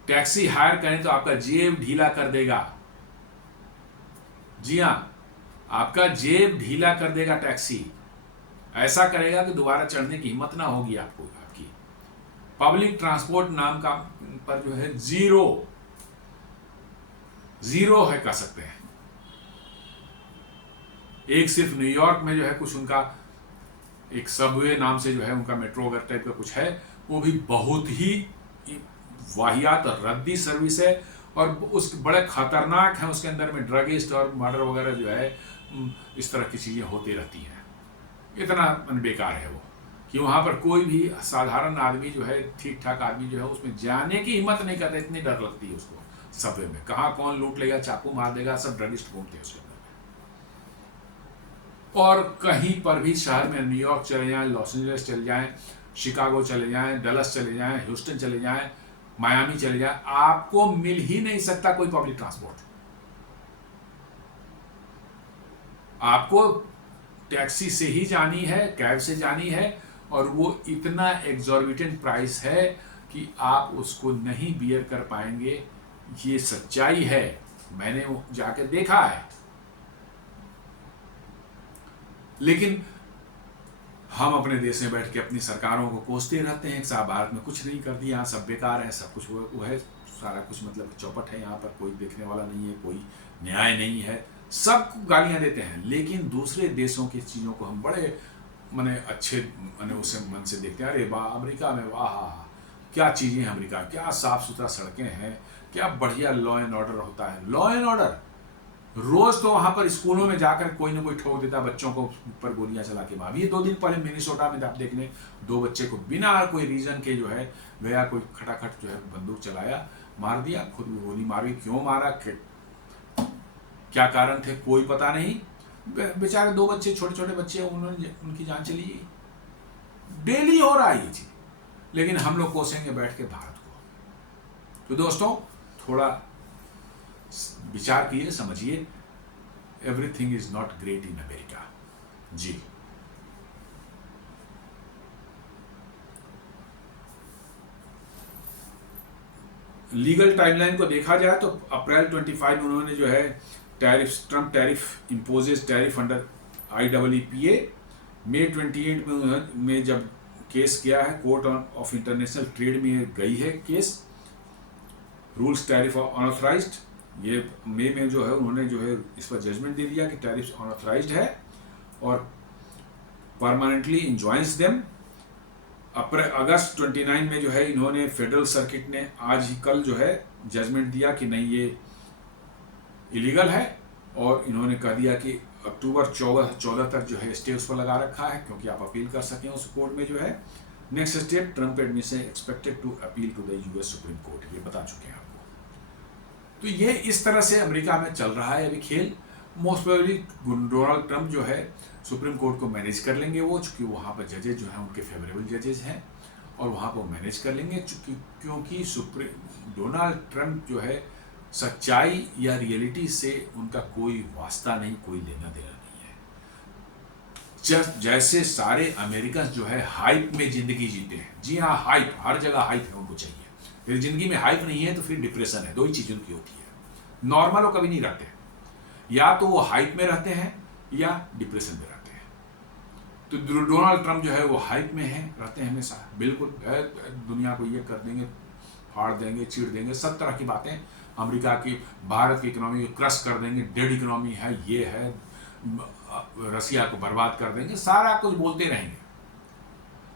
टैक्सी हायर करें तो आपका जेब ढीला कर देगा। जी हाँ, आपका जेब ढीला कर देगा टैक्सी। ऐसा करेगा कि दोबारा चढ़ने की हिम्मत ना होगी आपको। आपकी पब्लिक ट्रांसपोर्ट नाम का पर जो है जीरो है कह सकते हैं। एक सिर्फ न्यूयॉर्क में जो है कुछ उनका एक सबवे नाम से जो है उनका मेट्रो वगैरह टाइप का कुछ है, वो भी बहुत ही वाहियात और रद्दी सर्विस है और उस बड़े खतरनाक है। उसके अंदर में ड्रगिस्ट और मर्डर वगैरह जो है इस तरह की चीज़ें होती रहती हैं। इतना बेकार है वो। कि वहाँ पर कोई भी साधारण आदमी जो है, ठीक ठाक आदमी जो है, उसमें जाने की हिम्मत नहीं करता, इतनी डर लगती है उसको। सबवे में कहाँ कौन लूट लेगा, चाकू मार देगा, सब ड्रगिस्ट घूमते हैं उसके अंदर। और कहीं पर भी शहर में, न्यूयॉर्क चले जाएं, लॉस एंजलिस चले जाएं, शिकागो चले जाएं, डलस चले जाएं, ह्यूस्टन चले जाएं, मायामी चले जाएं, आपको मिल ही नहीं सकता कोई पब्लिक ट्रांसपोर्ट। आपको टैक्सी से ही जानी है, कैब से जानी है, और वो इतना एग्जॉर्बिटेंट प्राइस है कि आप उसको नहीं बियर कर पाएंगे। ये सच्चाई है, मैंने जाके देखा है। लेकिन हम अपने देश में बैठ के अपनी सरकारों को कोसते रहते हैं, साहब भारत में कुछ नहीं कर दिया, सब बेकार है, सब कुछ वो है, सारा कुछ मतलब चौपट है, यहाँ पर कोई देखने वाला नहीं है, कोई न्याय नहीं है, सब गालियां देते हैं। लेकिन दूसरे देशों की चीज़ों को हम बड़े मने अच्छे मने उसे मन से देखते हैं। अरे वाह, अमेरिका में वाह क्या चीज़ें हैं, अमेरिका क्या साफ़ सुथरा सड़कें हैं, क्या बढ़िया लॉ एंड ऑर्डर होता है। लॉ एंड ऑर्डर रोज तो वहां पर स्कूलों में जाकर कोई ना कोई ठोक देता, बच्चों को ऊपर गोलियां चला के मार। ये 2 दिन पहले मिनेसोटा में आप देखने, 2 बच्चे को बिना कोई रीजन के जो है गया, कोई खटाखट जो है बंदूक चलाया, मार दिया, खुद भी गोली मारी। क्यों मारा, क्या कारण थे, कोई पता नहीं। बेचारे 2 बच्चे, छोटे छोटे बच्चे, उन्होंने उनकी जान चली गई। डेली हो रहा है ये चीज, लेकिन हम लोग कोसेंगे बैठ के भारत को। तो दोस्तों, थोड़ा विचार कीजिए, समझिए। Everything is not great in America जी। लीगल टाइमलाइन को देखा जाए तो अप्रैल 25 में उन्होंने जो है Trump tariff imposes tariff under IEEPA। मई 28 में जब केस किया है, कोर्ट ऑफ इंटरनेशनल ट्रेड में गई है केस, रूल्स टैरिफ अनऑथराइज्ड। ये मई में जो है उन्होंने जो है इस पर जजमेंट दे दिया कि टैरिफ अनऑथराइज्ड है और परमानेंटली इंजॉइंस देम। अगस्त 29 में जो है इन्होंने फेडरल सर्किट ने आज ही कल जो है जजमेंट दिया कि नहीं, ये इलीगल है, और इन्होंने कह दिया कि अक्टूबर 14 तक जो है स्टे उस पर लगा रखा है, क्योंकि आप अपील कर सकें उस कोर्ट में जो है। Next step, Trump administration expected to appeal to the US supreme court, ये बता चुके हैं आपको। तो ये इस तरह से अमेरिका में चल रहा है अभी खेल। मोस्ट प्रोबेबली डोनाल्ड ट्रम्प जो है सुप्रीम कोर्ट को मैनेज कर लेंगे वो, चूँकि वहाँ पर जजेज जो हैं उनके फेवरेबल जजेज हैं, और वहाँ पर मैनेज कर लेंगे, क्योंकि डोनाल्ड ट्रम्प जो है सच्चाई या रियलिटी से उनका कोई वास्ता नहीं, कोई लेना देना नहीं है। जैसे सारे अमेरिकन जो है हाइप में जिंदगी जीते हैं। जी हाँ, हाइप, हर जगह हाइप है, उनको चाहिए। फिर जिंदगी में हाइप नहीं है तो फिर डिप्रेशन है। 2 ही चीज़ उनकी होती है। नॉर्मल वो कभी नहीं रहते, या तो वो हाइप में रहते हैं या डिप्रेशन में रहते हैं। तो डोनाल्ड ट्रम्प जो है वो हाइप में है, रहते हैं हमेशा, बिल्कुल दुनिया को ये कर देंगे, फाड़ देंगे, चीड़ देंगे, सब तरह की बातें। अमेरिका की, भारत की इकोनॉमी को क्रश कर देंगे, डेड इकोनॉमी है, ये है, रसिया को बर्बाद कर देंगे, सारा कुछ बोलते रहेंगे।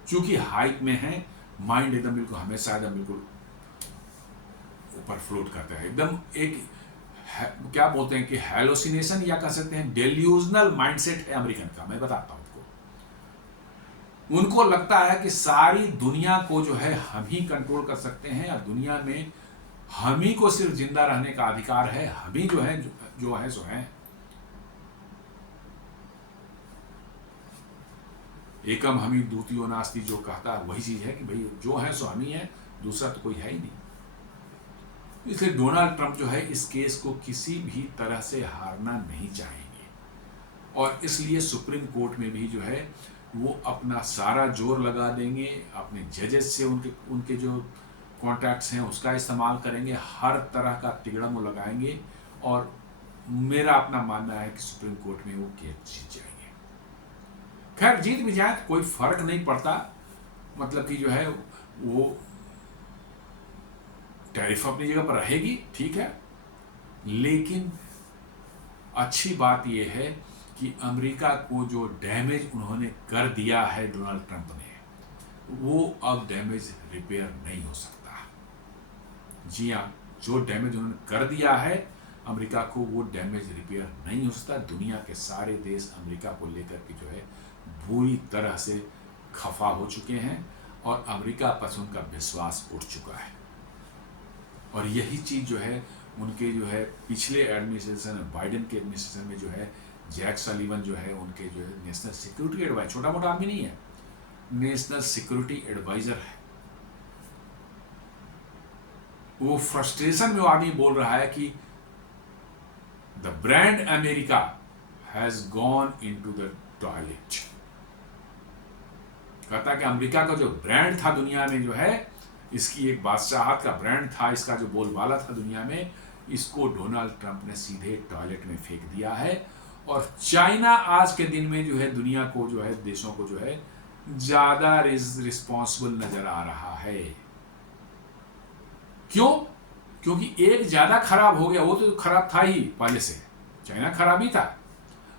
चूंकि हाइप में है, माइंड एकदम बिल्कुल हमेशा एकदम बिल्कुल ऊपर फ्लोट करता है, एकदम एक क्या बोलते हैं कि हेलोसिनेशन, या कह सकते हैं डेल्यूजनल माइंडसेट है अमेरिकन का। मैं बताता हूं आपको। उनको लगता है कि सारी दुनिया को जो है हम ही कंट्रोल कर सकते हैं, या दुनिया में हम ही को सिर्फ जिंदा रहने का अधिकार है, हम ही जो है जो है सो है। एकम हम ही द्वितीयो नास्ति जो कहता है वही चीज है कि भाई जो है सो हम ही है, दूसरा तो कोई है ही नहीं। इसलिए डोनाल्ड ट्रंप जो है इस केस को किसी भी तरह से हारना नहीं चाहेंगे, और इसलिए सुप्रीम कोर्ट में भी जो है वो अपना सारा जोर लगा देंगे, अपने जजेस से उनके जो कॉन्टैक्ट्स हैं उसका इस्तेमाल करेंगे, हर तरह का तिगड़म वो लगाएंगे, और मेरा अपना मानना है कि सुप्रीम कोर्ट में वो केस जीत जाएंगे। खैर जीत भी जाए कोई फर्क नहीं पड़ता, मतलब कि जो है वो टैरिफ अपनी जगह पर रहेगी, ठीक है, लेकिन अच्छी बात यह है कि अमेरिका को जो डैमेज उन्होंने कर दिया है डोनाल्ड ट्रंप ने, वो अब डैमेज रिपेयर नहीं हो सकता। जी हाँ, जो डैमेज उन्होंने कर दिया है अमेरिका को, वो डैमेज रिपेयर नहीं हो सकता। दुनिया के सारे देश अमेरिका को लेकर के जो है बुरी तरह से खफा हो चुके हैं और अमेरिका पर उनका विश्वास उठ चुका है। और यही चीज़ जो है उनके जो है पिछले एडमिनिस्ट्रेशन बाइडेन के एडमिनिस्ट्रेशन में जो है जैक सलीवन जो है उनके जो है नेशनल सिक्योरिटी एडवाइजर, छोटा मोटा आदमी नहीं है, नेशनल सिक्योरिटी एडवाइजर है। वो फ्रस्ट्रेशन में वो आदमी बोल रहा है कि the brand America has gone into the toilet. कहता कि अमेरिका का जो ब्रांड था दुनिया में जो है, इसकी एक बादशाहत का ब्रांड था, इसका जो बोलबाला था दुनिया में, इसको डोनाल्ड ट्रंप ने सीधे टॉयलेट में फेंक दिया है। और चाइना आज के दिन में जो है दुनिया को जो है देशों को जो है ज्यादा रिस्पॉन्सिबल नजर आ रहा है। क्यों? क्योंकि एक ज्यादा खराब हो गया, वो तो खराब था ही पहले से, चाइना खराब ही था,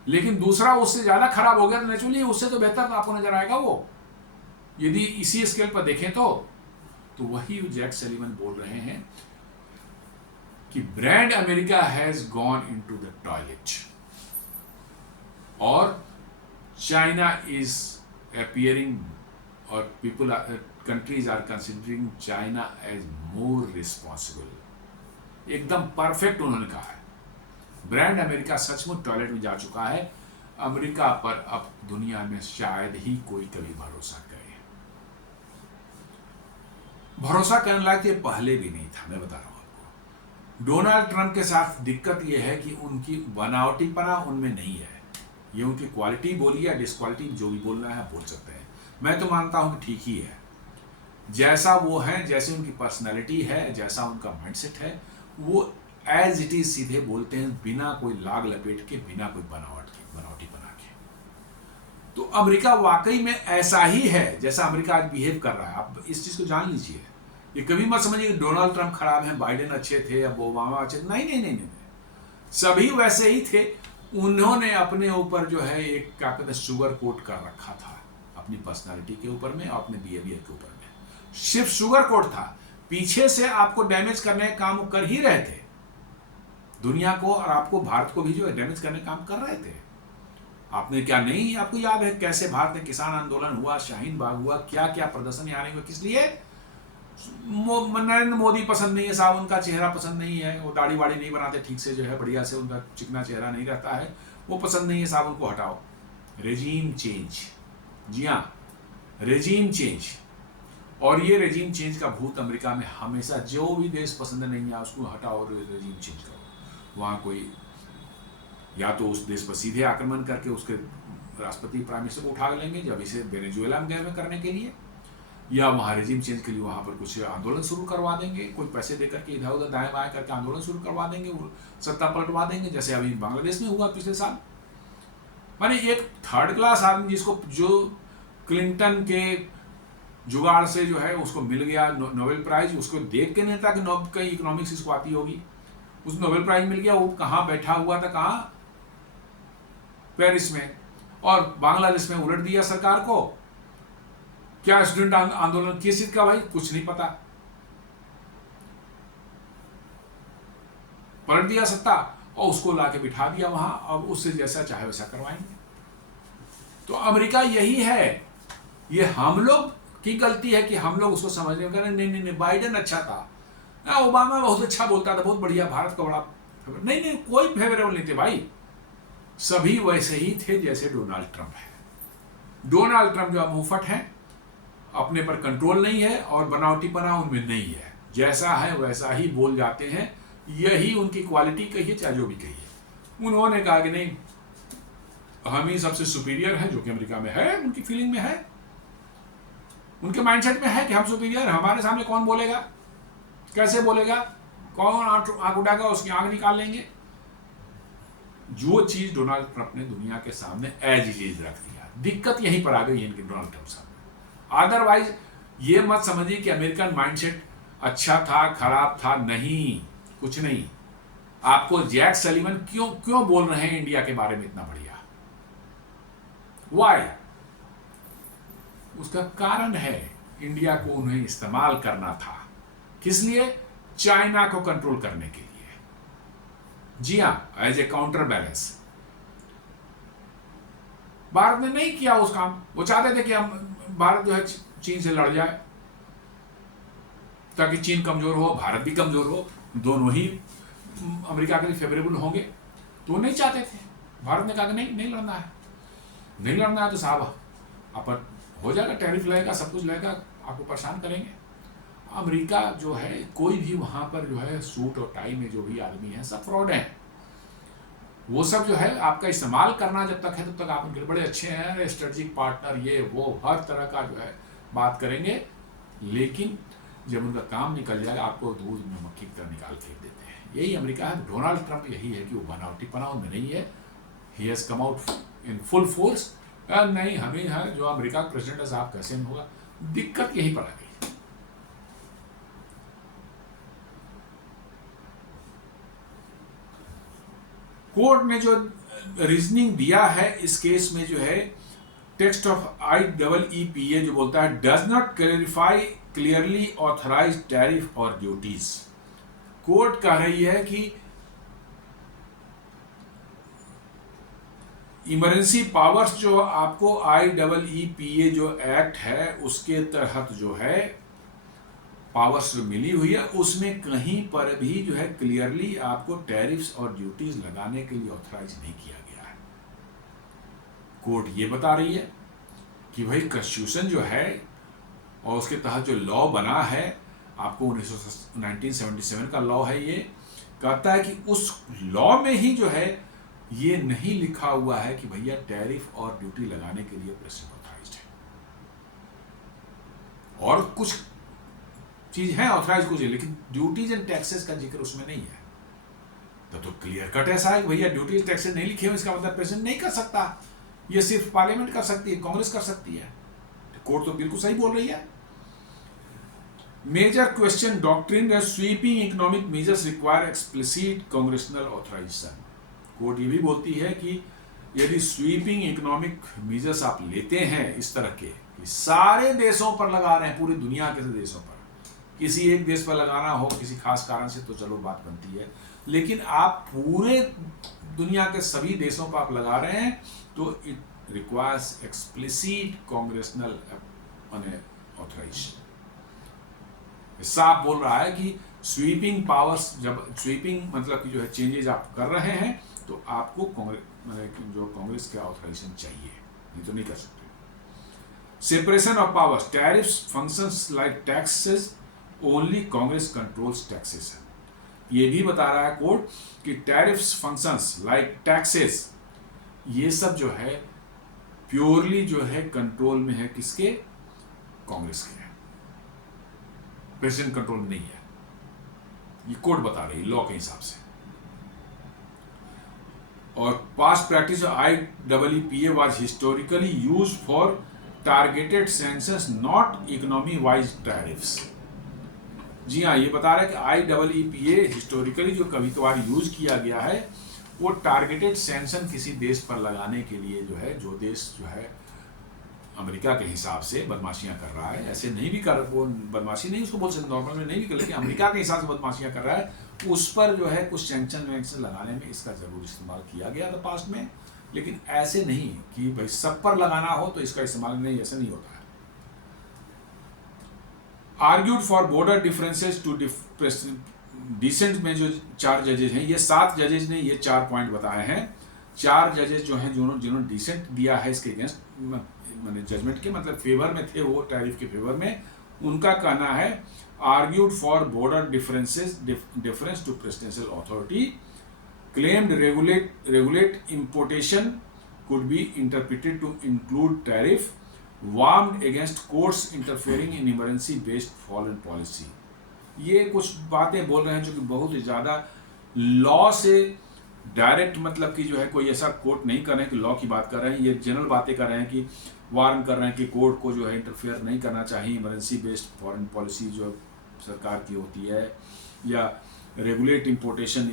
लेकिन दूसरा उससे ज्यादा खराब हो गया तो नेचुरली उससे तो बेहतर तो आपको नजर आएगा वो, यदि इसी स्केल पर देखें तो वही जैक सलीवन बोल रहे हैं कि brand America has gone into the toilet और China is appearing or people are countries are considering China as more responsible। एकदम परफेक्ट उन्होंने कहा है। ब्रांड अमेरिका सचमुच टॉयलेट में जा चुका है, अमेरिका पर अब दुनिया में शायद ही कोई कभी भरोसा करे। भरोसा करने लायक ये पहले भी नहीं था, मैं बता रहा हूं आपको। डोनाल्ड ट्रंप के साथ दिक्कत ये है कि उनकी बनावटीपना उनमें नहीं है। ये उनकी क्वालिटी बोलिए या डिसक्वालिटी, जो भी बोलना है बोल सकते हैं, मैं तो मानता हूं कि ठीक ही है। जैसा वो है, जैसे उनकी पर्सनैलिटी है, जैसा उनका माइंडसेट है, वो एज इट इज सीधे बोलते हैं, बिना कोई लाग लपेट के, बिना कोई बनावटी बना के। तो अमेरिका वाकई में ऐसा ही है जैसा अमेरिका आज बिहेव कर रहा है। आप इस चीज को जान लीजिए। ये कभी मत समझिए कि डोनाल्ड ट्रंप खराब है, बाइडेन अच्छे थे या ओबामा अच्छे, नहीं नहीं नहीं नहीं, सभी वैसे ही थे। उन्होंने अपने ऊपर जो है एक क्या कहते हैं शुगर कोट कर रखा था, अपनी पर्सनालिटी के ऊपर में और अपने बिहेवियर के ऊपर में। सिर्फ शुगर कोट था, पीछे से आपको डैमेज करने का काम कर ही रहे थे, दुनिया को और आपको, भारत को भी जो है डैमेज करने का काम कर रहे थे। आपने क्या नहीं, आपको याद है कैसे भारत में किसान आंदोलन हुआ, शाहीन बाग हुआ, क्या क्या प्रदर्शन यहाँ हुआ, किस लिए? नरेंद्र मोदी पसंद नहीं है साहब, उनका चेहरा पसंद नहीं है, वो दाढ़ी वाड़ी नहीं बनाते ठीक से जो है बढ़िया से, उनका चिकना चेहरा नहीं रहता है, वो पसंद नहीं है साहब, उनको हटाओ। रेजीम चेंज, जी हाँ, रेजीम चेंज। और ये रेजीम चेंज का भूत अमेरिका में हमेशा, जो भी देश पसंद नहीं है उसको हटाओ, रेजीम चेंज करो। वहाँ कोई या तो उस देश पर सीधे आक्रमण करके उसके राष्ट्रपति प्राइम मिनिस्टर को उठा लेंगे, जब इसे वेनेजुएला में गए करने के लिए, या वहाँ रेजिम चेंज के लिए वहाँ पर कुछ आंदोलन शुरू करवा देंगे, कोई पैसे दे करके इधर उधर दाएं बाएं करके आंदोलन शुरू करवा देंगे, सत्ता पलटवा देंगे, जैसे अभी बांग्लादेश में हुआ पिछले साल। माने एक थर्ड क्लास आदमी जिसको, जो क्लिंटन के जुगाड़ से जो है उसको मिल गया नोबेल प्राइज, उसको देख के नहीं था कि कहीं इकोनॉमिक्स इसको आती होगी, उस नोबेल प्राइज मिल गया। वो कहाँ बैठा हुआ था, कहाँ? पेरिस में, और बांग्लादेश में उलट दिया सरकार को। क्या स्टूडेंट आंदोलन किस चीज का भाई, कुछ नहीं पता, पलट दिया सत्ता और उसको लाके बिठा दिया वहां, अब उससे जैसा चाहे वैसा करवाएंगे। तो अमेरिका यही है। ये हम लोग की गलती है कि हम लोग उसको समझने में नहीं नहीं नहीं, बाइडेन अच्छा था, ओबामा बहुत अच्छा बोलता था, बहुत बढ़िया, भारत का बड़ा, नहीं नहीं, कोई फेवरेबल नहीं थे भाई, सभी वैसे ही थे जैसे डोनाल्ड ट्रंप है। डोनाल्ड ट्रंप जो मुंहफट है, अपने पर कंट्रोल नहीं है और बनावटीपना उनमें नहीं है, जैसा है वैसा ही बोल जाते हैं। यही उनकी क्वालिटी कहिए चाहे जो भी कहिए। उन्होंने कहा कि नहीं, हम ही सबसे सुपीरियर हैं, जो कि अमेरिका में है, उनकी फीलिंग में है, उनके माइंडसेट में है कि हम सुपीरियर, हमारे सामने कौन बोलेगा, कैसे बोलेगा, कौन आंख उठाकर उसकी आंख निकाल लेंगे। जो चीज डोनाल्ड ट्रंप ने दुनिया के सामने एज इट इज रख दिया, दिक्कत यहीं पर आ गई है इनके डोनाल्ड ट्रंप सामने। अदरवाइज ये मत समझिए कि अमेरिकन माइंडसेट अच्छा था खराब था, नहीं, कुछ नहीं। आपको जैक सलीवन क्यों बोल रहे हैं इंडिया के बारे में इतना बढ़िया, वाई? उसका कारण है, इंडिया को उन्हें इस्तेमाल करना था, किस लिए? चाइना को कंट्रोल करने के लिए, जी हां, as a counter balance. Bharat ने नहीं किया उस काम, वो चाहते थे कि हम भारत जो है चीन से लड़ जाए, ताकि चीन कमजोर हो, भारत भी कमजोर हो, दोनों ही अमेरिका के लिए फेवरेबल होंगे। तो वो नहीं चाहते थे। भारत ने कहा कि नहीं, नहीं लड़ना है, नहीं लड़ना है तो साहब अपन हो जाएगा, टैरिफ लगेगा, सब कुछ लगेगा, आपको परेशान करेंगे। अमेरिका जो है, कोई भी वहाँ पर जो है सूट और टाई में जो भी आदमी है सब फ्रॉड हैं। वो सब जो है आपका इस्तेमाल करना जब तक है तब तक आप उनके बड़े अच्छे हैं, स्ट्रेटेजिक पार्टनर, ये वो हर तरह का जो है बात करेंगे, लेकिन जब उनका काम निकल जाएगा आपको दूध में मक्खी की तरह निकाल फेंक देते हैं। यही अमेरिका है। डोनाल्ड ट्रंप यही है कि वो बनावटीपना उनमें नहीं है। He has come out in full force. नहीं, हमें है जो अमेरिका का प्रेसिडेंट है साहब कैसे होगा। दिक्कत यही पड़ा गई। कोर्ट ने जो रीजनिंग दिया है इस केस में जो है, टेक्स्ट ऑफ IEEPA जो बोलता है does not clarify clearly authorise tariff और ड्यूटीज। कोर्ट कह रही है कि इमरजेंसी पावर्स जो आपको IEEPA जो एक्ट है उसके तहत जो है पावर्स मिली हुई है, उसमें कहीं पर भी जो है क्लियरली आपको टैरिफ्स और ड्यूटीज लगाने के लिए ऑथराइज नहीं किया गया है। कोर्ट ये बता रही है कि भाई कॉन्स्टिट्यूशन जो है और उसके तहत जो लॉ बना है, आपको 1977 का लॉ है, ये कहता है कि उस लॉ में ही जो है ये नहीं लिखा हुआ है कि भैया टैरिफ और ड्यूटी लगाने के लिए प्रेसिडेंट ऑथराइज्ड है। और कुछ चीज है ऑथराइज, कुछ है, लेकिन ड्यूटीज एंड टैक्सेस का जिक्र उसमें नहीं है। तो क्लियर कट ऐसा है कि भैया ड्यूटीज टैक्सेस नहीं लिखे हुए, इसका मतलब प्रेसिडेंट नहीं कर सकता, ये सिर्फ पार्लियामेंट कर सकती है, कांग्रेस कर सकती है। कोर्ट तो बिल्कुल सही बोल रही है। Major question doctrine sweeping economic measures require explicit congressional authorisation. Court ये भी बोलती है कि यदि स्वीपिंग इकोनॉमिक मेजर्स आप लेते हैं इस तरह के कि सारे देशों पर लगा रहे हैं, पूरी दुनिया के देशों पर, किसी एक देश पर लगाना हो किसी खास कारण से तो चलो बात बनती है, लेकिन आप पूरे दुनिया के सभी देशों पर आप लगा रहे हैं तो it requires explicit congressional authorisation. साफ बोल रहा है कि स्वीपिंग पावर्स, जब स्वीपिंग मतलब कि जो है चेंजेस आप कर रहे हैं तो आपको कांग्रेस का ऑथराइजेशन चाहिए, नहीं तो नहीं कर सकते। Separation of powers, tariffs functions like taxes, only Congress controls taxation. ये भी बता रहा है कोर्ट कि टैरिफ्स फंक्शंस लाइक टैक्सेस, ये सब जो है प्योरली जो है कंट्रोल में है किसके, कांग्रेस के, प्रेसिडेंट कंट्रोल में नहीं है। ये कोर्ट बता रही है लॉ के हिसाब से। और past practice IEEPA was historically used for targeted sanctions not economy wide tariffs. जी हाँ, ये बता रहा है कि IEEPA हिस्टोरिकली जो कभी कभार यूज किया गया है वो टारगेटेड सैंक्शन किसी देश पर लगाने के लिए जो है, जो देश जो है अमेरिका के हिसाब से बदमाशियां कर रहा है, ऐसे नहीं भी कर, वो बदमाशी नहीं उसको बोल सकते, नॉर्मल में नहीं भी कर, लेकिन अमेरिका के हिसाब से बदमाशियां कर रहा है, उस पर जो है कुछ सैंक्शन वैंक्शन लगाने में इसका जरूर इस्तेमाल किया गया था पास्ट में, लेकिन ऐसे नहीं कि भाई सब पर लगाना हो तो इसका इस्तेमाल नहीं, ऐसा नहीं होता है। Argued for border differences to dissent में जो 4 जजेज हैं, ये 7 जजेज ने ये 4 पॉइंट बताए हैं। 4 जजेज जो हैं जिन्होंने डिसेंट दिया है इसके अगेंस्ट, मैंने जजमेंट के मतलब फेवर में थे, वो टैरिफ के फेवर में, उनका कहना है argued for border difference to presidential authority, claimed regulate importation could be interpreted to include tariff, warned against courts interfering in emergency based foreign policy. ये कुछ बातें बोल रहे हैं जो कि बहुत ही ज़्यादा लॉ से डायरेक्ट, मतलब कि जो है कोई ऐसा कोर्ट नहीं कर रहे हैं कि लॉ की बात कर रहे हैं, ये जनरल बातें कर रहे हैं कि वार्न कर रहे हैं कि कोर्ट को जो है इंटरफेयर नहीं करना चाहिए, इमरजेंसी बेस्ड फॉरेन पॉलिसी जो सरकार की होती है, या रेगुलेट इंपोर्टेशन,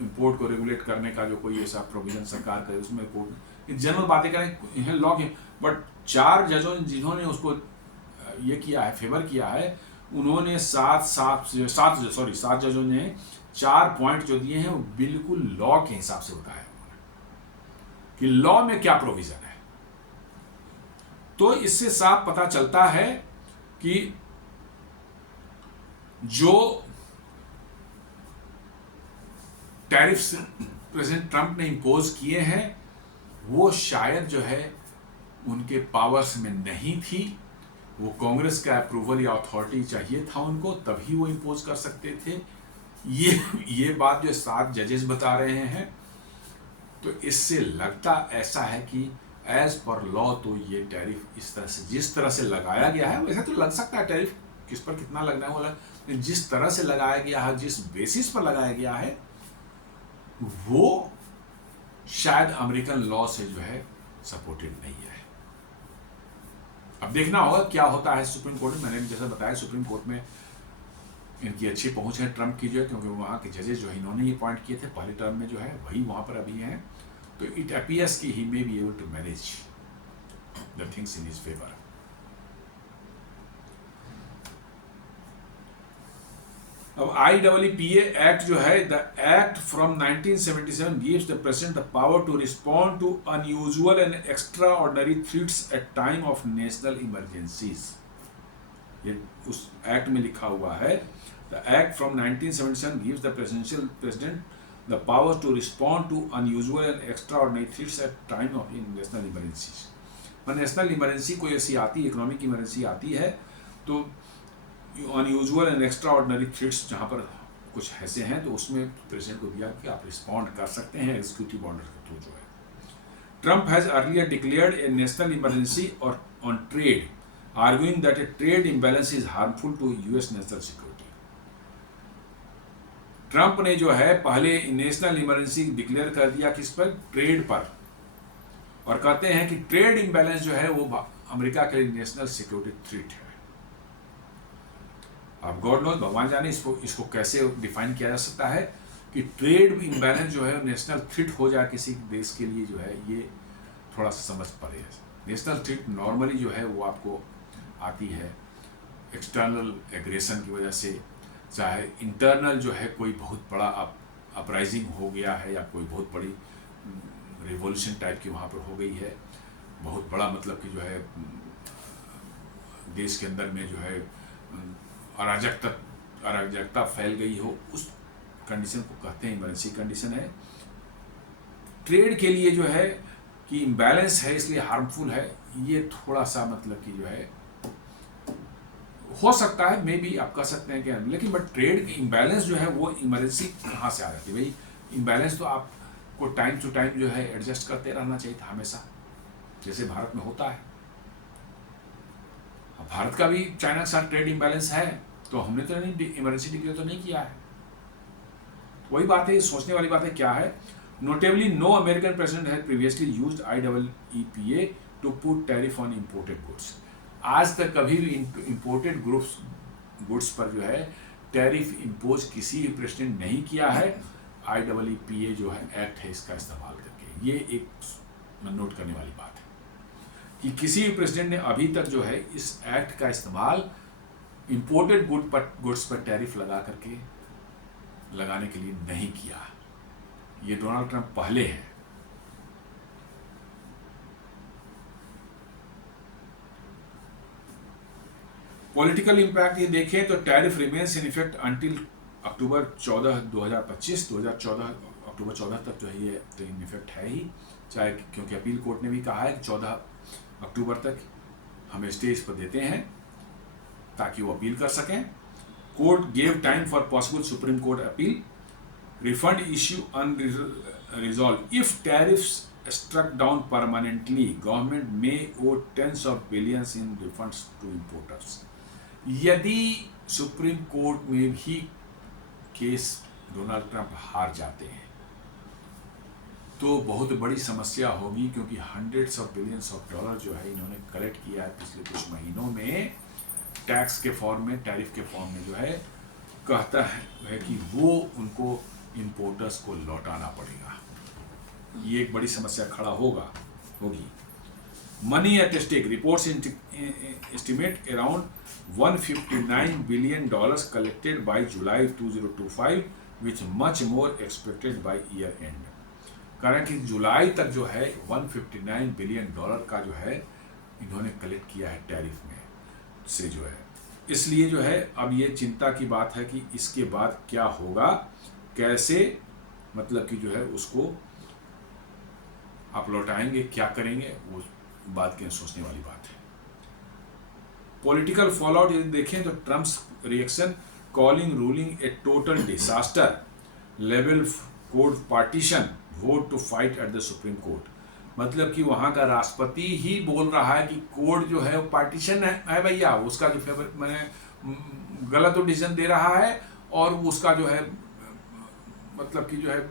इंपोर्ट को रेगुलेट करने का जो कोई ऐसा प्रोविजन सरकार करे उसमें कोर्ट जनरल बातें करें लॉ की। बट 4 जजों जिन्होंने उसको ये किया है, फेवर किया है, उन्होंने 7 जजों ने 4 पॉइंट जो दिए हैं वो बिल्कुल लॉ के हिसाब से बताया उन्होंने कि लॉ में क्या प्रोविजन है। तो इससे साफ पता चलता है कि जो टैरिफ्स प्रेसिडेंट ट्रंप ने इम्पोज किए हैं वो शायद जो है उनके पावर्स में नहीं थी। वो कांग्रेस का अप्रूवल या अथॉरिटी चाहिए था उनको, तभी वो इम्पोज कर सकते थे। ये बात जो 7 जजेस बता रहे हैं, तो इससे लगता ऐसा है कि एज पर लॉ तो ये टैरिफ इस तरह से, जिस तरह से लगाया गया है, वैसे तो लग सकता है टैरिफ, किस पर कितना लगना है वो जिस तरह से लगाया गया है, जिस बेसिस पर लगाया गया है, वो शायद अमेरिकन लॉ से जो है सपोर्टेड नहीं है। अब देखना होगा क्या होता है सुप्रीम कोर्ट में। मैंने जैसा बताया सुप्रीम कोर्ट में इनकी अच्छी पहुंच है ट्रंप की जो है, क्योंकि वहाँ के जजेस जो है इन्होंने ये पॉइंट किए थे पहले टर्म में जो है, वही वहाँ पर अभी हैं। तो इट अपीयर्स कि he may be able to manage the things in his favour. अब IEEPA एक्ट जो है, the act from 1977 gives the president the power to respond to unusual and extraordinary threats at time of national emergencies. ये उस act में लिखा हुआ है, the act from 1977 gives the president the power to respond to unusual and extraordinary threats at time of national emergencies. National emergency कोई ऐसी आती है, इकोनॉमिक इमरजेंसी आती है, तो unusual and extraordinary threats जहाँ पर कुछ ऐसे हैं, तो उसमें प्रेसिडेंट को दिया कि आप रिस्पॉन्ड कर सकते हैं एग्जीक्यूटिव ऑर्डर के थ्रू जो है। Trump has earlier declared a national emergency और on trade, arguing that a trade imbalance is harmful to US national security. Trump ने जो है पहले नेशनल इमरजेंसी डिक्लेयर कर दिया किस पर, ट्रेड पर, और कहते हैं कि ट्रेड इम्बैलेंस जो है वो अमेरिका के लिए नेशनल सिक्योरिटी थ्रेट है। अब गॉड नोज, भगवान जाने इसको कैसे डिफाइन किया जा सकता है कि ट्रेड इम्बैलेंस जो है नेशनल थ्रेट हो जाए किसी देश के लिए, जो है ये थोड़ा सा समझ पड़े। नेशनल थ्रेट नॉर्मली जो है वो आपको आती है एक्सटर्नल एग्रेशन की वजह से, चाहे इंटरनल जो है कोई बहुत बड़ा अपराइजिंग हो गया है या कोई बहुत बड़ी रिवॉल्यूशन टाइप की वहाँ पर हो गई है, बहुत बड़ा मतलब कि जो है देश के अंदर में जो है अराजकता फैल गई हो, उस कंडीशन को कहते हैं इमरजेंसी कंडीशन है। ट्रेड के लिए जो है कि इम्बैलेंस है इसलिए हार्मफुल है, ये थोड़ा सा मतलब कि जो है हो सकता है, मे बी आप कह सकते हैं कि, लेकिन बट ट्रेड इम्बैलेंस जो है वो इमरजेंसी कहाँ से आ जाती है भाई? इम्बैलेंस तो आपको टाइम टू टाइम जो है एडजस्ट करते रहना चाहिए था हमेशा, जैसे भारत में होता है। भारत का भी चाइना के साथ ट्रेड इम्बैलेंस है, तो हमने तो नहीं इमरजेंसी डिक्लेयर तो नहीं किया है। वही बात है, सोचने वाली बात है क्या है। Notably no American president has previously used IEEPA to put tariff on imported goods. आज तक कभी भी इंपोर्टेड गुड्स पर जो है टैरिफ इम्पोज किसी भी प्रेसिडेंट नहीं किया है। IEEPA जो है एक्ट है इसका इस्तेमाल करके, ये एक नोट करने वाली बात है कि किसी भी प्रेसिडेंट ने अभी तक जो है इस एक्ट का इस्तेमाल इंपोर्टेड गुड्स पर टैरिफ लगाने के लिए नहीं किया। ये डोनाल्ड ट्रंप पहले हैं। पॉलिटिकल इंपैक्ट ये देखें तो tariff remains in effect until October 14, 2025। 2014 October 14 तक जो है ये तो इन इफेक्ट है ही, चाहे क्योंकि अपील कोर्ट ने भी कहा है कि 14 अक्टूबर तक हमें स्टे इस पर देते हैं ताकि वो अपील कर सकें। Court gave time for possible supreme court appeal, refund issue unresolved if tariffs struck down permanently, government may owe tens of billions in refunds to importers। यदि सुप्रीम कोर्ट में भी केस डोनाल्ड ट्रंप हार जाते हैं तो बहुत बड़ी समस्या होगी, क्योंकि hundreds of billions of dollars जो है इन्होंने कलेक्ट किया है पिछले कुछ महीनों में टैक्स के फॉर्म में, टैरिफ के फॉर्म में, जो है कहता है कि वो उनको इंपोर्टर्स को लौटाना पड़ेगा। ये एक बड़ी समस्या खड़ा होगी। Money at stake, reports estimate around $159 billion collected by July 2025 which much more expected by year end. कारण कि जुलाई तक जो है $159 बिलियन का जो है इन्होंने कलेक्ट किया है टैरिफ में से जो है। इसलिए जो है अब ये चिंता की बात है कि इसके बाद क्या होगा, कैसे मतलब कि जो है उसको आप लौटाएंगे, क्या करेंगे, वो बात की सोचने वाली बात है। पॉलिटिकल फॉलोआउट यदि देखें तो Trump's reaction, calling ruling a total disaster, level court partition, vote to fight at the supreme court. मतलब कि वहाँ का राष्ट्रपति ही बोल रहा है कि कोर्ट जो है वो पार्टीशन है भैया, उसका जो फेवर मैंने गलत तो डिसीजन दे रहा है और उसका जो है मतलब कि जो है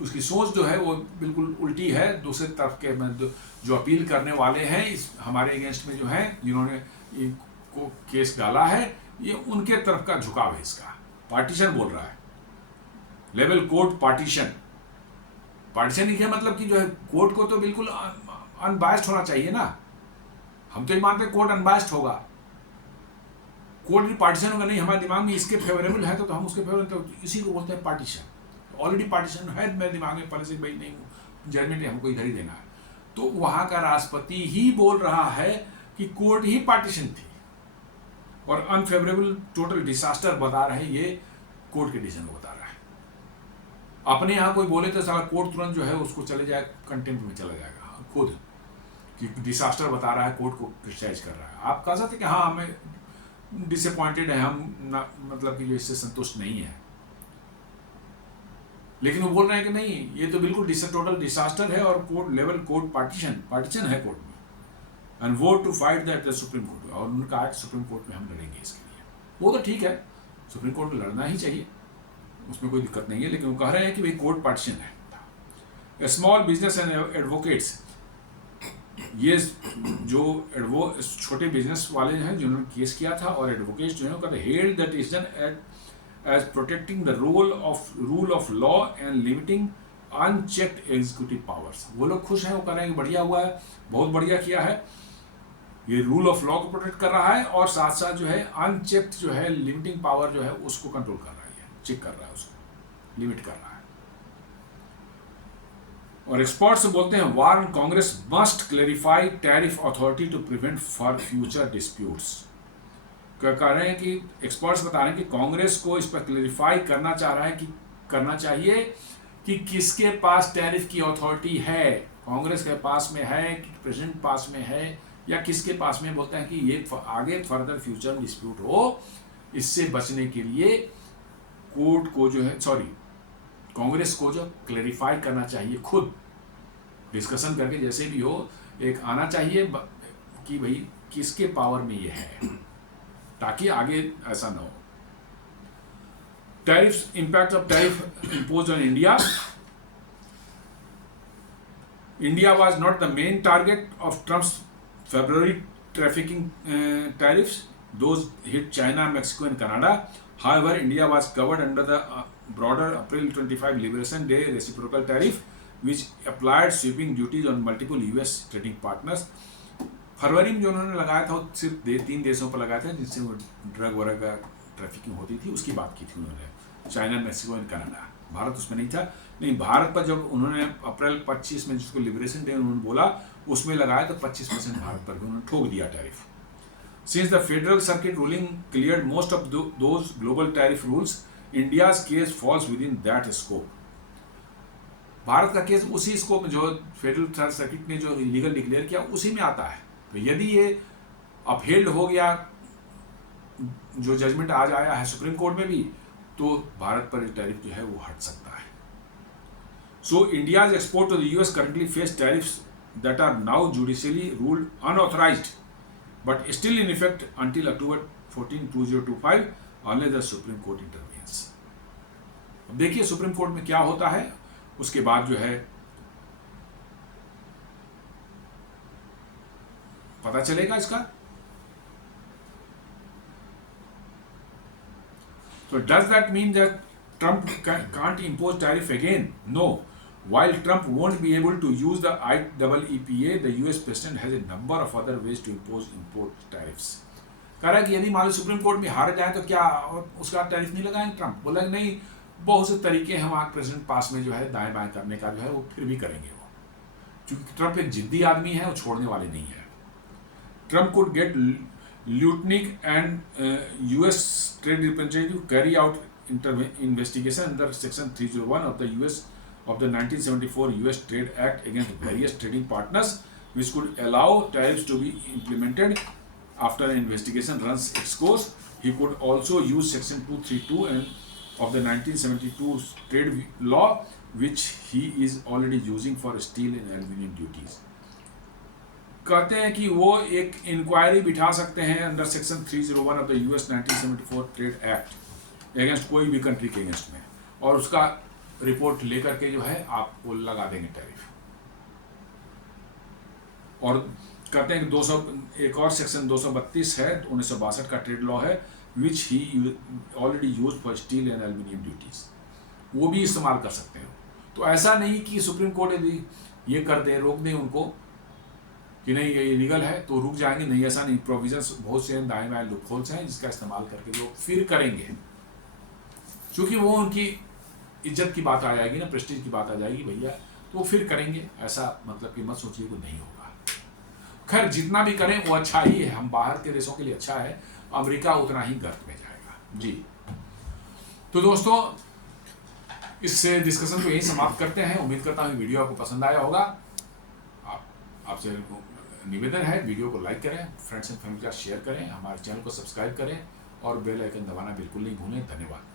उसकी सोच जो है वो बिल्कुल उल्टी है। दूसरे तरफ के जो अपील करने वाले हैं इस हमारे अगेंस्ट में जो है जिन्होंने को केस डाला है, ये उनके तरफ का झुकाव है। इसका पार्टीशन बोल रहा है, लेवल कोर्ट पार्टीशन। पार्टीशन ही क्या मतलब कि जो है कोर्ट को तो बिल्कुल अनबायस्ड होना चाहिए ना। हम तो ये मानते हैं कोर्ट अनबायस्ड होगा, कोर्ट भी पार्टीशन होगा नहीं। हमारे दिमाग में इसके फेवरेबल है तो हम उसके फेवरेबल, तो इसी को बोलते हैं पार्टीशन। ऑलरेडी पार्टीशन है मेरे दिमाग में पहले से, भाई नहीं जजमेंट हमको इधर ही देना है। तो वहां का राष्ट्रपति ही बोल रहा है कि कोर्ट ही पार्टीशन थी और अनफेवरेबल टोटल डिसास्टर बता रहे, ये कोर्ट के डिसीजन को बता रहा है। अपने यहाँ कोई बोले तो सारा कोर्ट तुरंत जो है उसको चले जाए, कंटेम्प्ट में चला जाएगा खुद कि डिसास्टर बता रहा है, कोर्ट को क्रिटिसाइज कर रहा है। आप कह सकते कि हाँ हमें डिसअपॉइंटेड है, हम मतलब कि जो इससे संतुष्ट नहीं है, लेकिन वो बोल रहे हैं कि नहीं ये तो बिल्कुल टोटल डिसास्टर है और कोर्ट लेवल कोर्ट पार्टीशन है कोर्ट में, and vote to fight that the supreme court. और उन्होंने कहा सुप्रीम कोर्ट में हम लड़ेंगे इसके लिए। वो तो ठीक है, सुप्रीम कोर्ट में लड़ना ही चाहिए, उसमें कोई दिक्कत नहीं है, लेकिन वो कह रहे हैं कि भाई कोर्ट पार्टीशन है। स्मॉल बिजनेस एंड एडवोकेट्स, ये जो छोटे बिजनेस वाले हैं जिन्होंने केस किया था और एडवोकेट्स जो है held that decision as protecting the rule of law and limiting unchecked executive powers। वो लोग खुश हैं, वो कह रहे हैं कि बढ़िया हुआ है, बहुत बढ़िया किया है, ये रूल ऑफ लॉ को प्रोटेक्ट कर रहा है और साथ साथ जो है अनचेक्ड जो है लिमिटिंग पावर जो है उसको कंट्रोल कर रहा है, चेक कर रहा है, उसको लिमिट कर रहा है। और एक्सपर्ट्स बोलते हैं warn Congress must clarify tariff authority to prevent for future disputes. क्या कह रहे हैं कि एक्सपर्ट्स बता रहे हैं कि कांग्रेस को इस पर क्लेरिफाई करना चाह रहा है कि करना चाहिए कि किसके पास टैरिफ की अथॉरिटी है, कांग्रेस के पास में है कि प्रेसिडेंट पास में है या किसके पास में। बोलते हैं कि ये आगे फर्दर फ्यूचर डिस्प्यूट हो, इससे बचने के लिए कोर्ट को जो है कांग्रेस को जो क्लेरिफाई करना चाहिए, खुद डिस्कशन करके जैसे भी हो एक आना चाहिए कि भाई किसके पावर में ये है, ताकि आगे ऐसा ना हो। Tariff impact of tariff imposed on India. India was not the main target of Trump's February trafficking tariffs. Those hit China, Mexico and Canada. However, India was covered under the broader April 25 Liberation Day reciprocal tariff, which applied sweeping duties on multiple US trading partners. फरवरी में जो उन्होंने लगाया था वो सिर्फ 3 देशों पर लगाया था जिनसे वो ड्रग वगैरह का ट्रैफिकिंग होती थी, उसकी बात की थी उन्होंने, China, Mexico and Canada. Bharat उसमें नहीं था। नहीं, भारत पर जब उन्होंने अप्रैल 25 में जिसको लिबरेशन डे उन्होंने बोला उसमें लगाया तो 25% भारत पर भी उन्होंने ठोक दिया tariff. Since the federal circuit ruling cleared most of those global tariff rules, India's case falls within that scope. Bharat का केस उसी स्कोप में जो फेडरल सर्किट ने जो इलीगल डिक्लेयर किया उसी में आता है। तो यदि ये अपहेल्ड हो गया, जो जजमेंट आज आया है सुप्रीम कोर्ट में भी, तो भारत पर टैरिफ जो है वो हट सकता है। So India's export to the US currently face tariffs that are now judicially ruled unauthorized but still in effect until October 14, 2025 unless the Supreme Court intervenes। अब देखिए सुप्रीम कोर्ट में क्या होता है, उसके बाद जो है पता चलेगा इसका। So does that mean that Trump can't impose tariff again? No. While Trump won't be able to use the IEEPA, the US president has a number of other ways to impose import tariffs। कह रहा है कि यदि मान लो supreme court में हार जाए तो क्या उसका टैरिफ नहीं लगाएंगे ट्रम्प? बोला नहीं, बहुत से तरीके हैं वहाँ प्रेसिडेंट पास में जो है दाएं बाएं करने का जो है वो फिर भी करेंगे वो, क्योंकि ट्रंप एक जिद्दी आदमी है, वो छोड़ने वाले नहीं है। Trump could get Lutnick and U.S. Trade Representative carry out investigation under Section 301 of the 1974 U.S. Trade Act against various trading partners, which could allow tariffs to be implemented after an investigation runs its course. He could also use Section 232 of the 1972 trade law, which he is already using for steel and aluminum duties. कहते हैं कि वो एक inquiry बिठा सकते हैं under section 301 of the US 1974 trade act against कोई भी कंट्री के अगेंस्ट में, और उसका रिपोर्ट लेकर के जो है आपको लगा देंगे टैरिफ। और कहते हैं कि 200 एक और सेक्शन 232 है 1962 का ट्रेड लॉ है, which he already use for steel and aluminium duties, वो भी इस्तेमाल कर सकते हो। तो ऐसा नहीं कि सुप्रीम कोर्ट यदि ये कर दे, रोक दे उनको कि नहीं ये इलीगल है तो रुक जाएंगे, नहीं ऐसा नहीं। प्रोविजंस बहुत से दाएं बाएं लूपहोल्स हैं जिसका इस्तेमाल करके वो फिर करेंगे, क्योंकि वो उनकी इज्जत की बात आ जाएगी ना, प्रेस्टीज की बात आ जाएगी भैया, तो वो फिर करेंगे। ऐसा मतलब कि मत सोचिए कि नहीं होगा। खैर जितना भी करें वो अच्छा ही है, हम बाहर के देशों के लिए अच्छा है, अमेरिका उतना ही गर्त में जाएगा जी। तो दोस्तों इस डिस्कशन को यही समाप्त करते हैं। उम्मीद करता हूँ वीडियो आपको पसंद आया होगा। आपसे निवेदन है वीडियो को लाइक करें, फ्रेंड्स एंड फैमिली के साथ शेयर करें, हमारे चैनल को सब्सक्राइब करें और बेल आइकन दबाना बिल्कुल नहीं भूलें। धन्यवाद।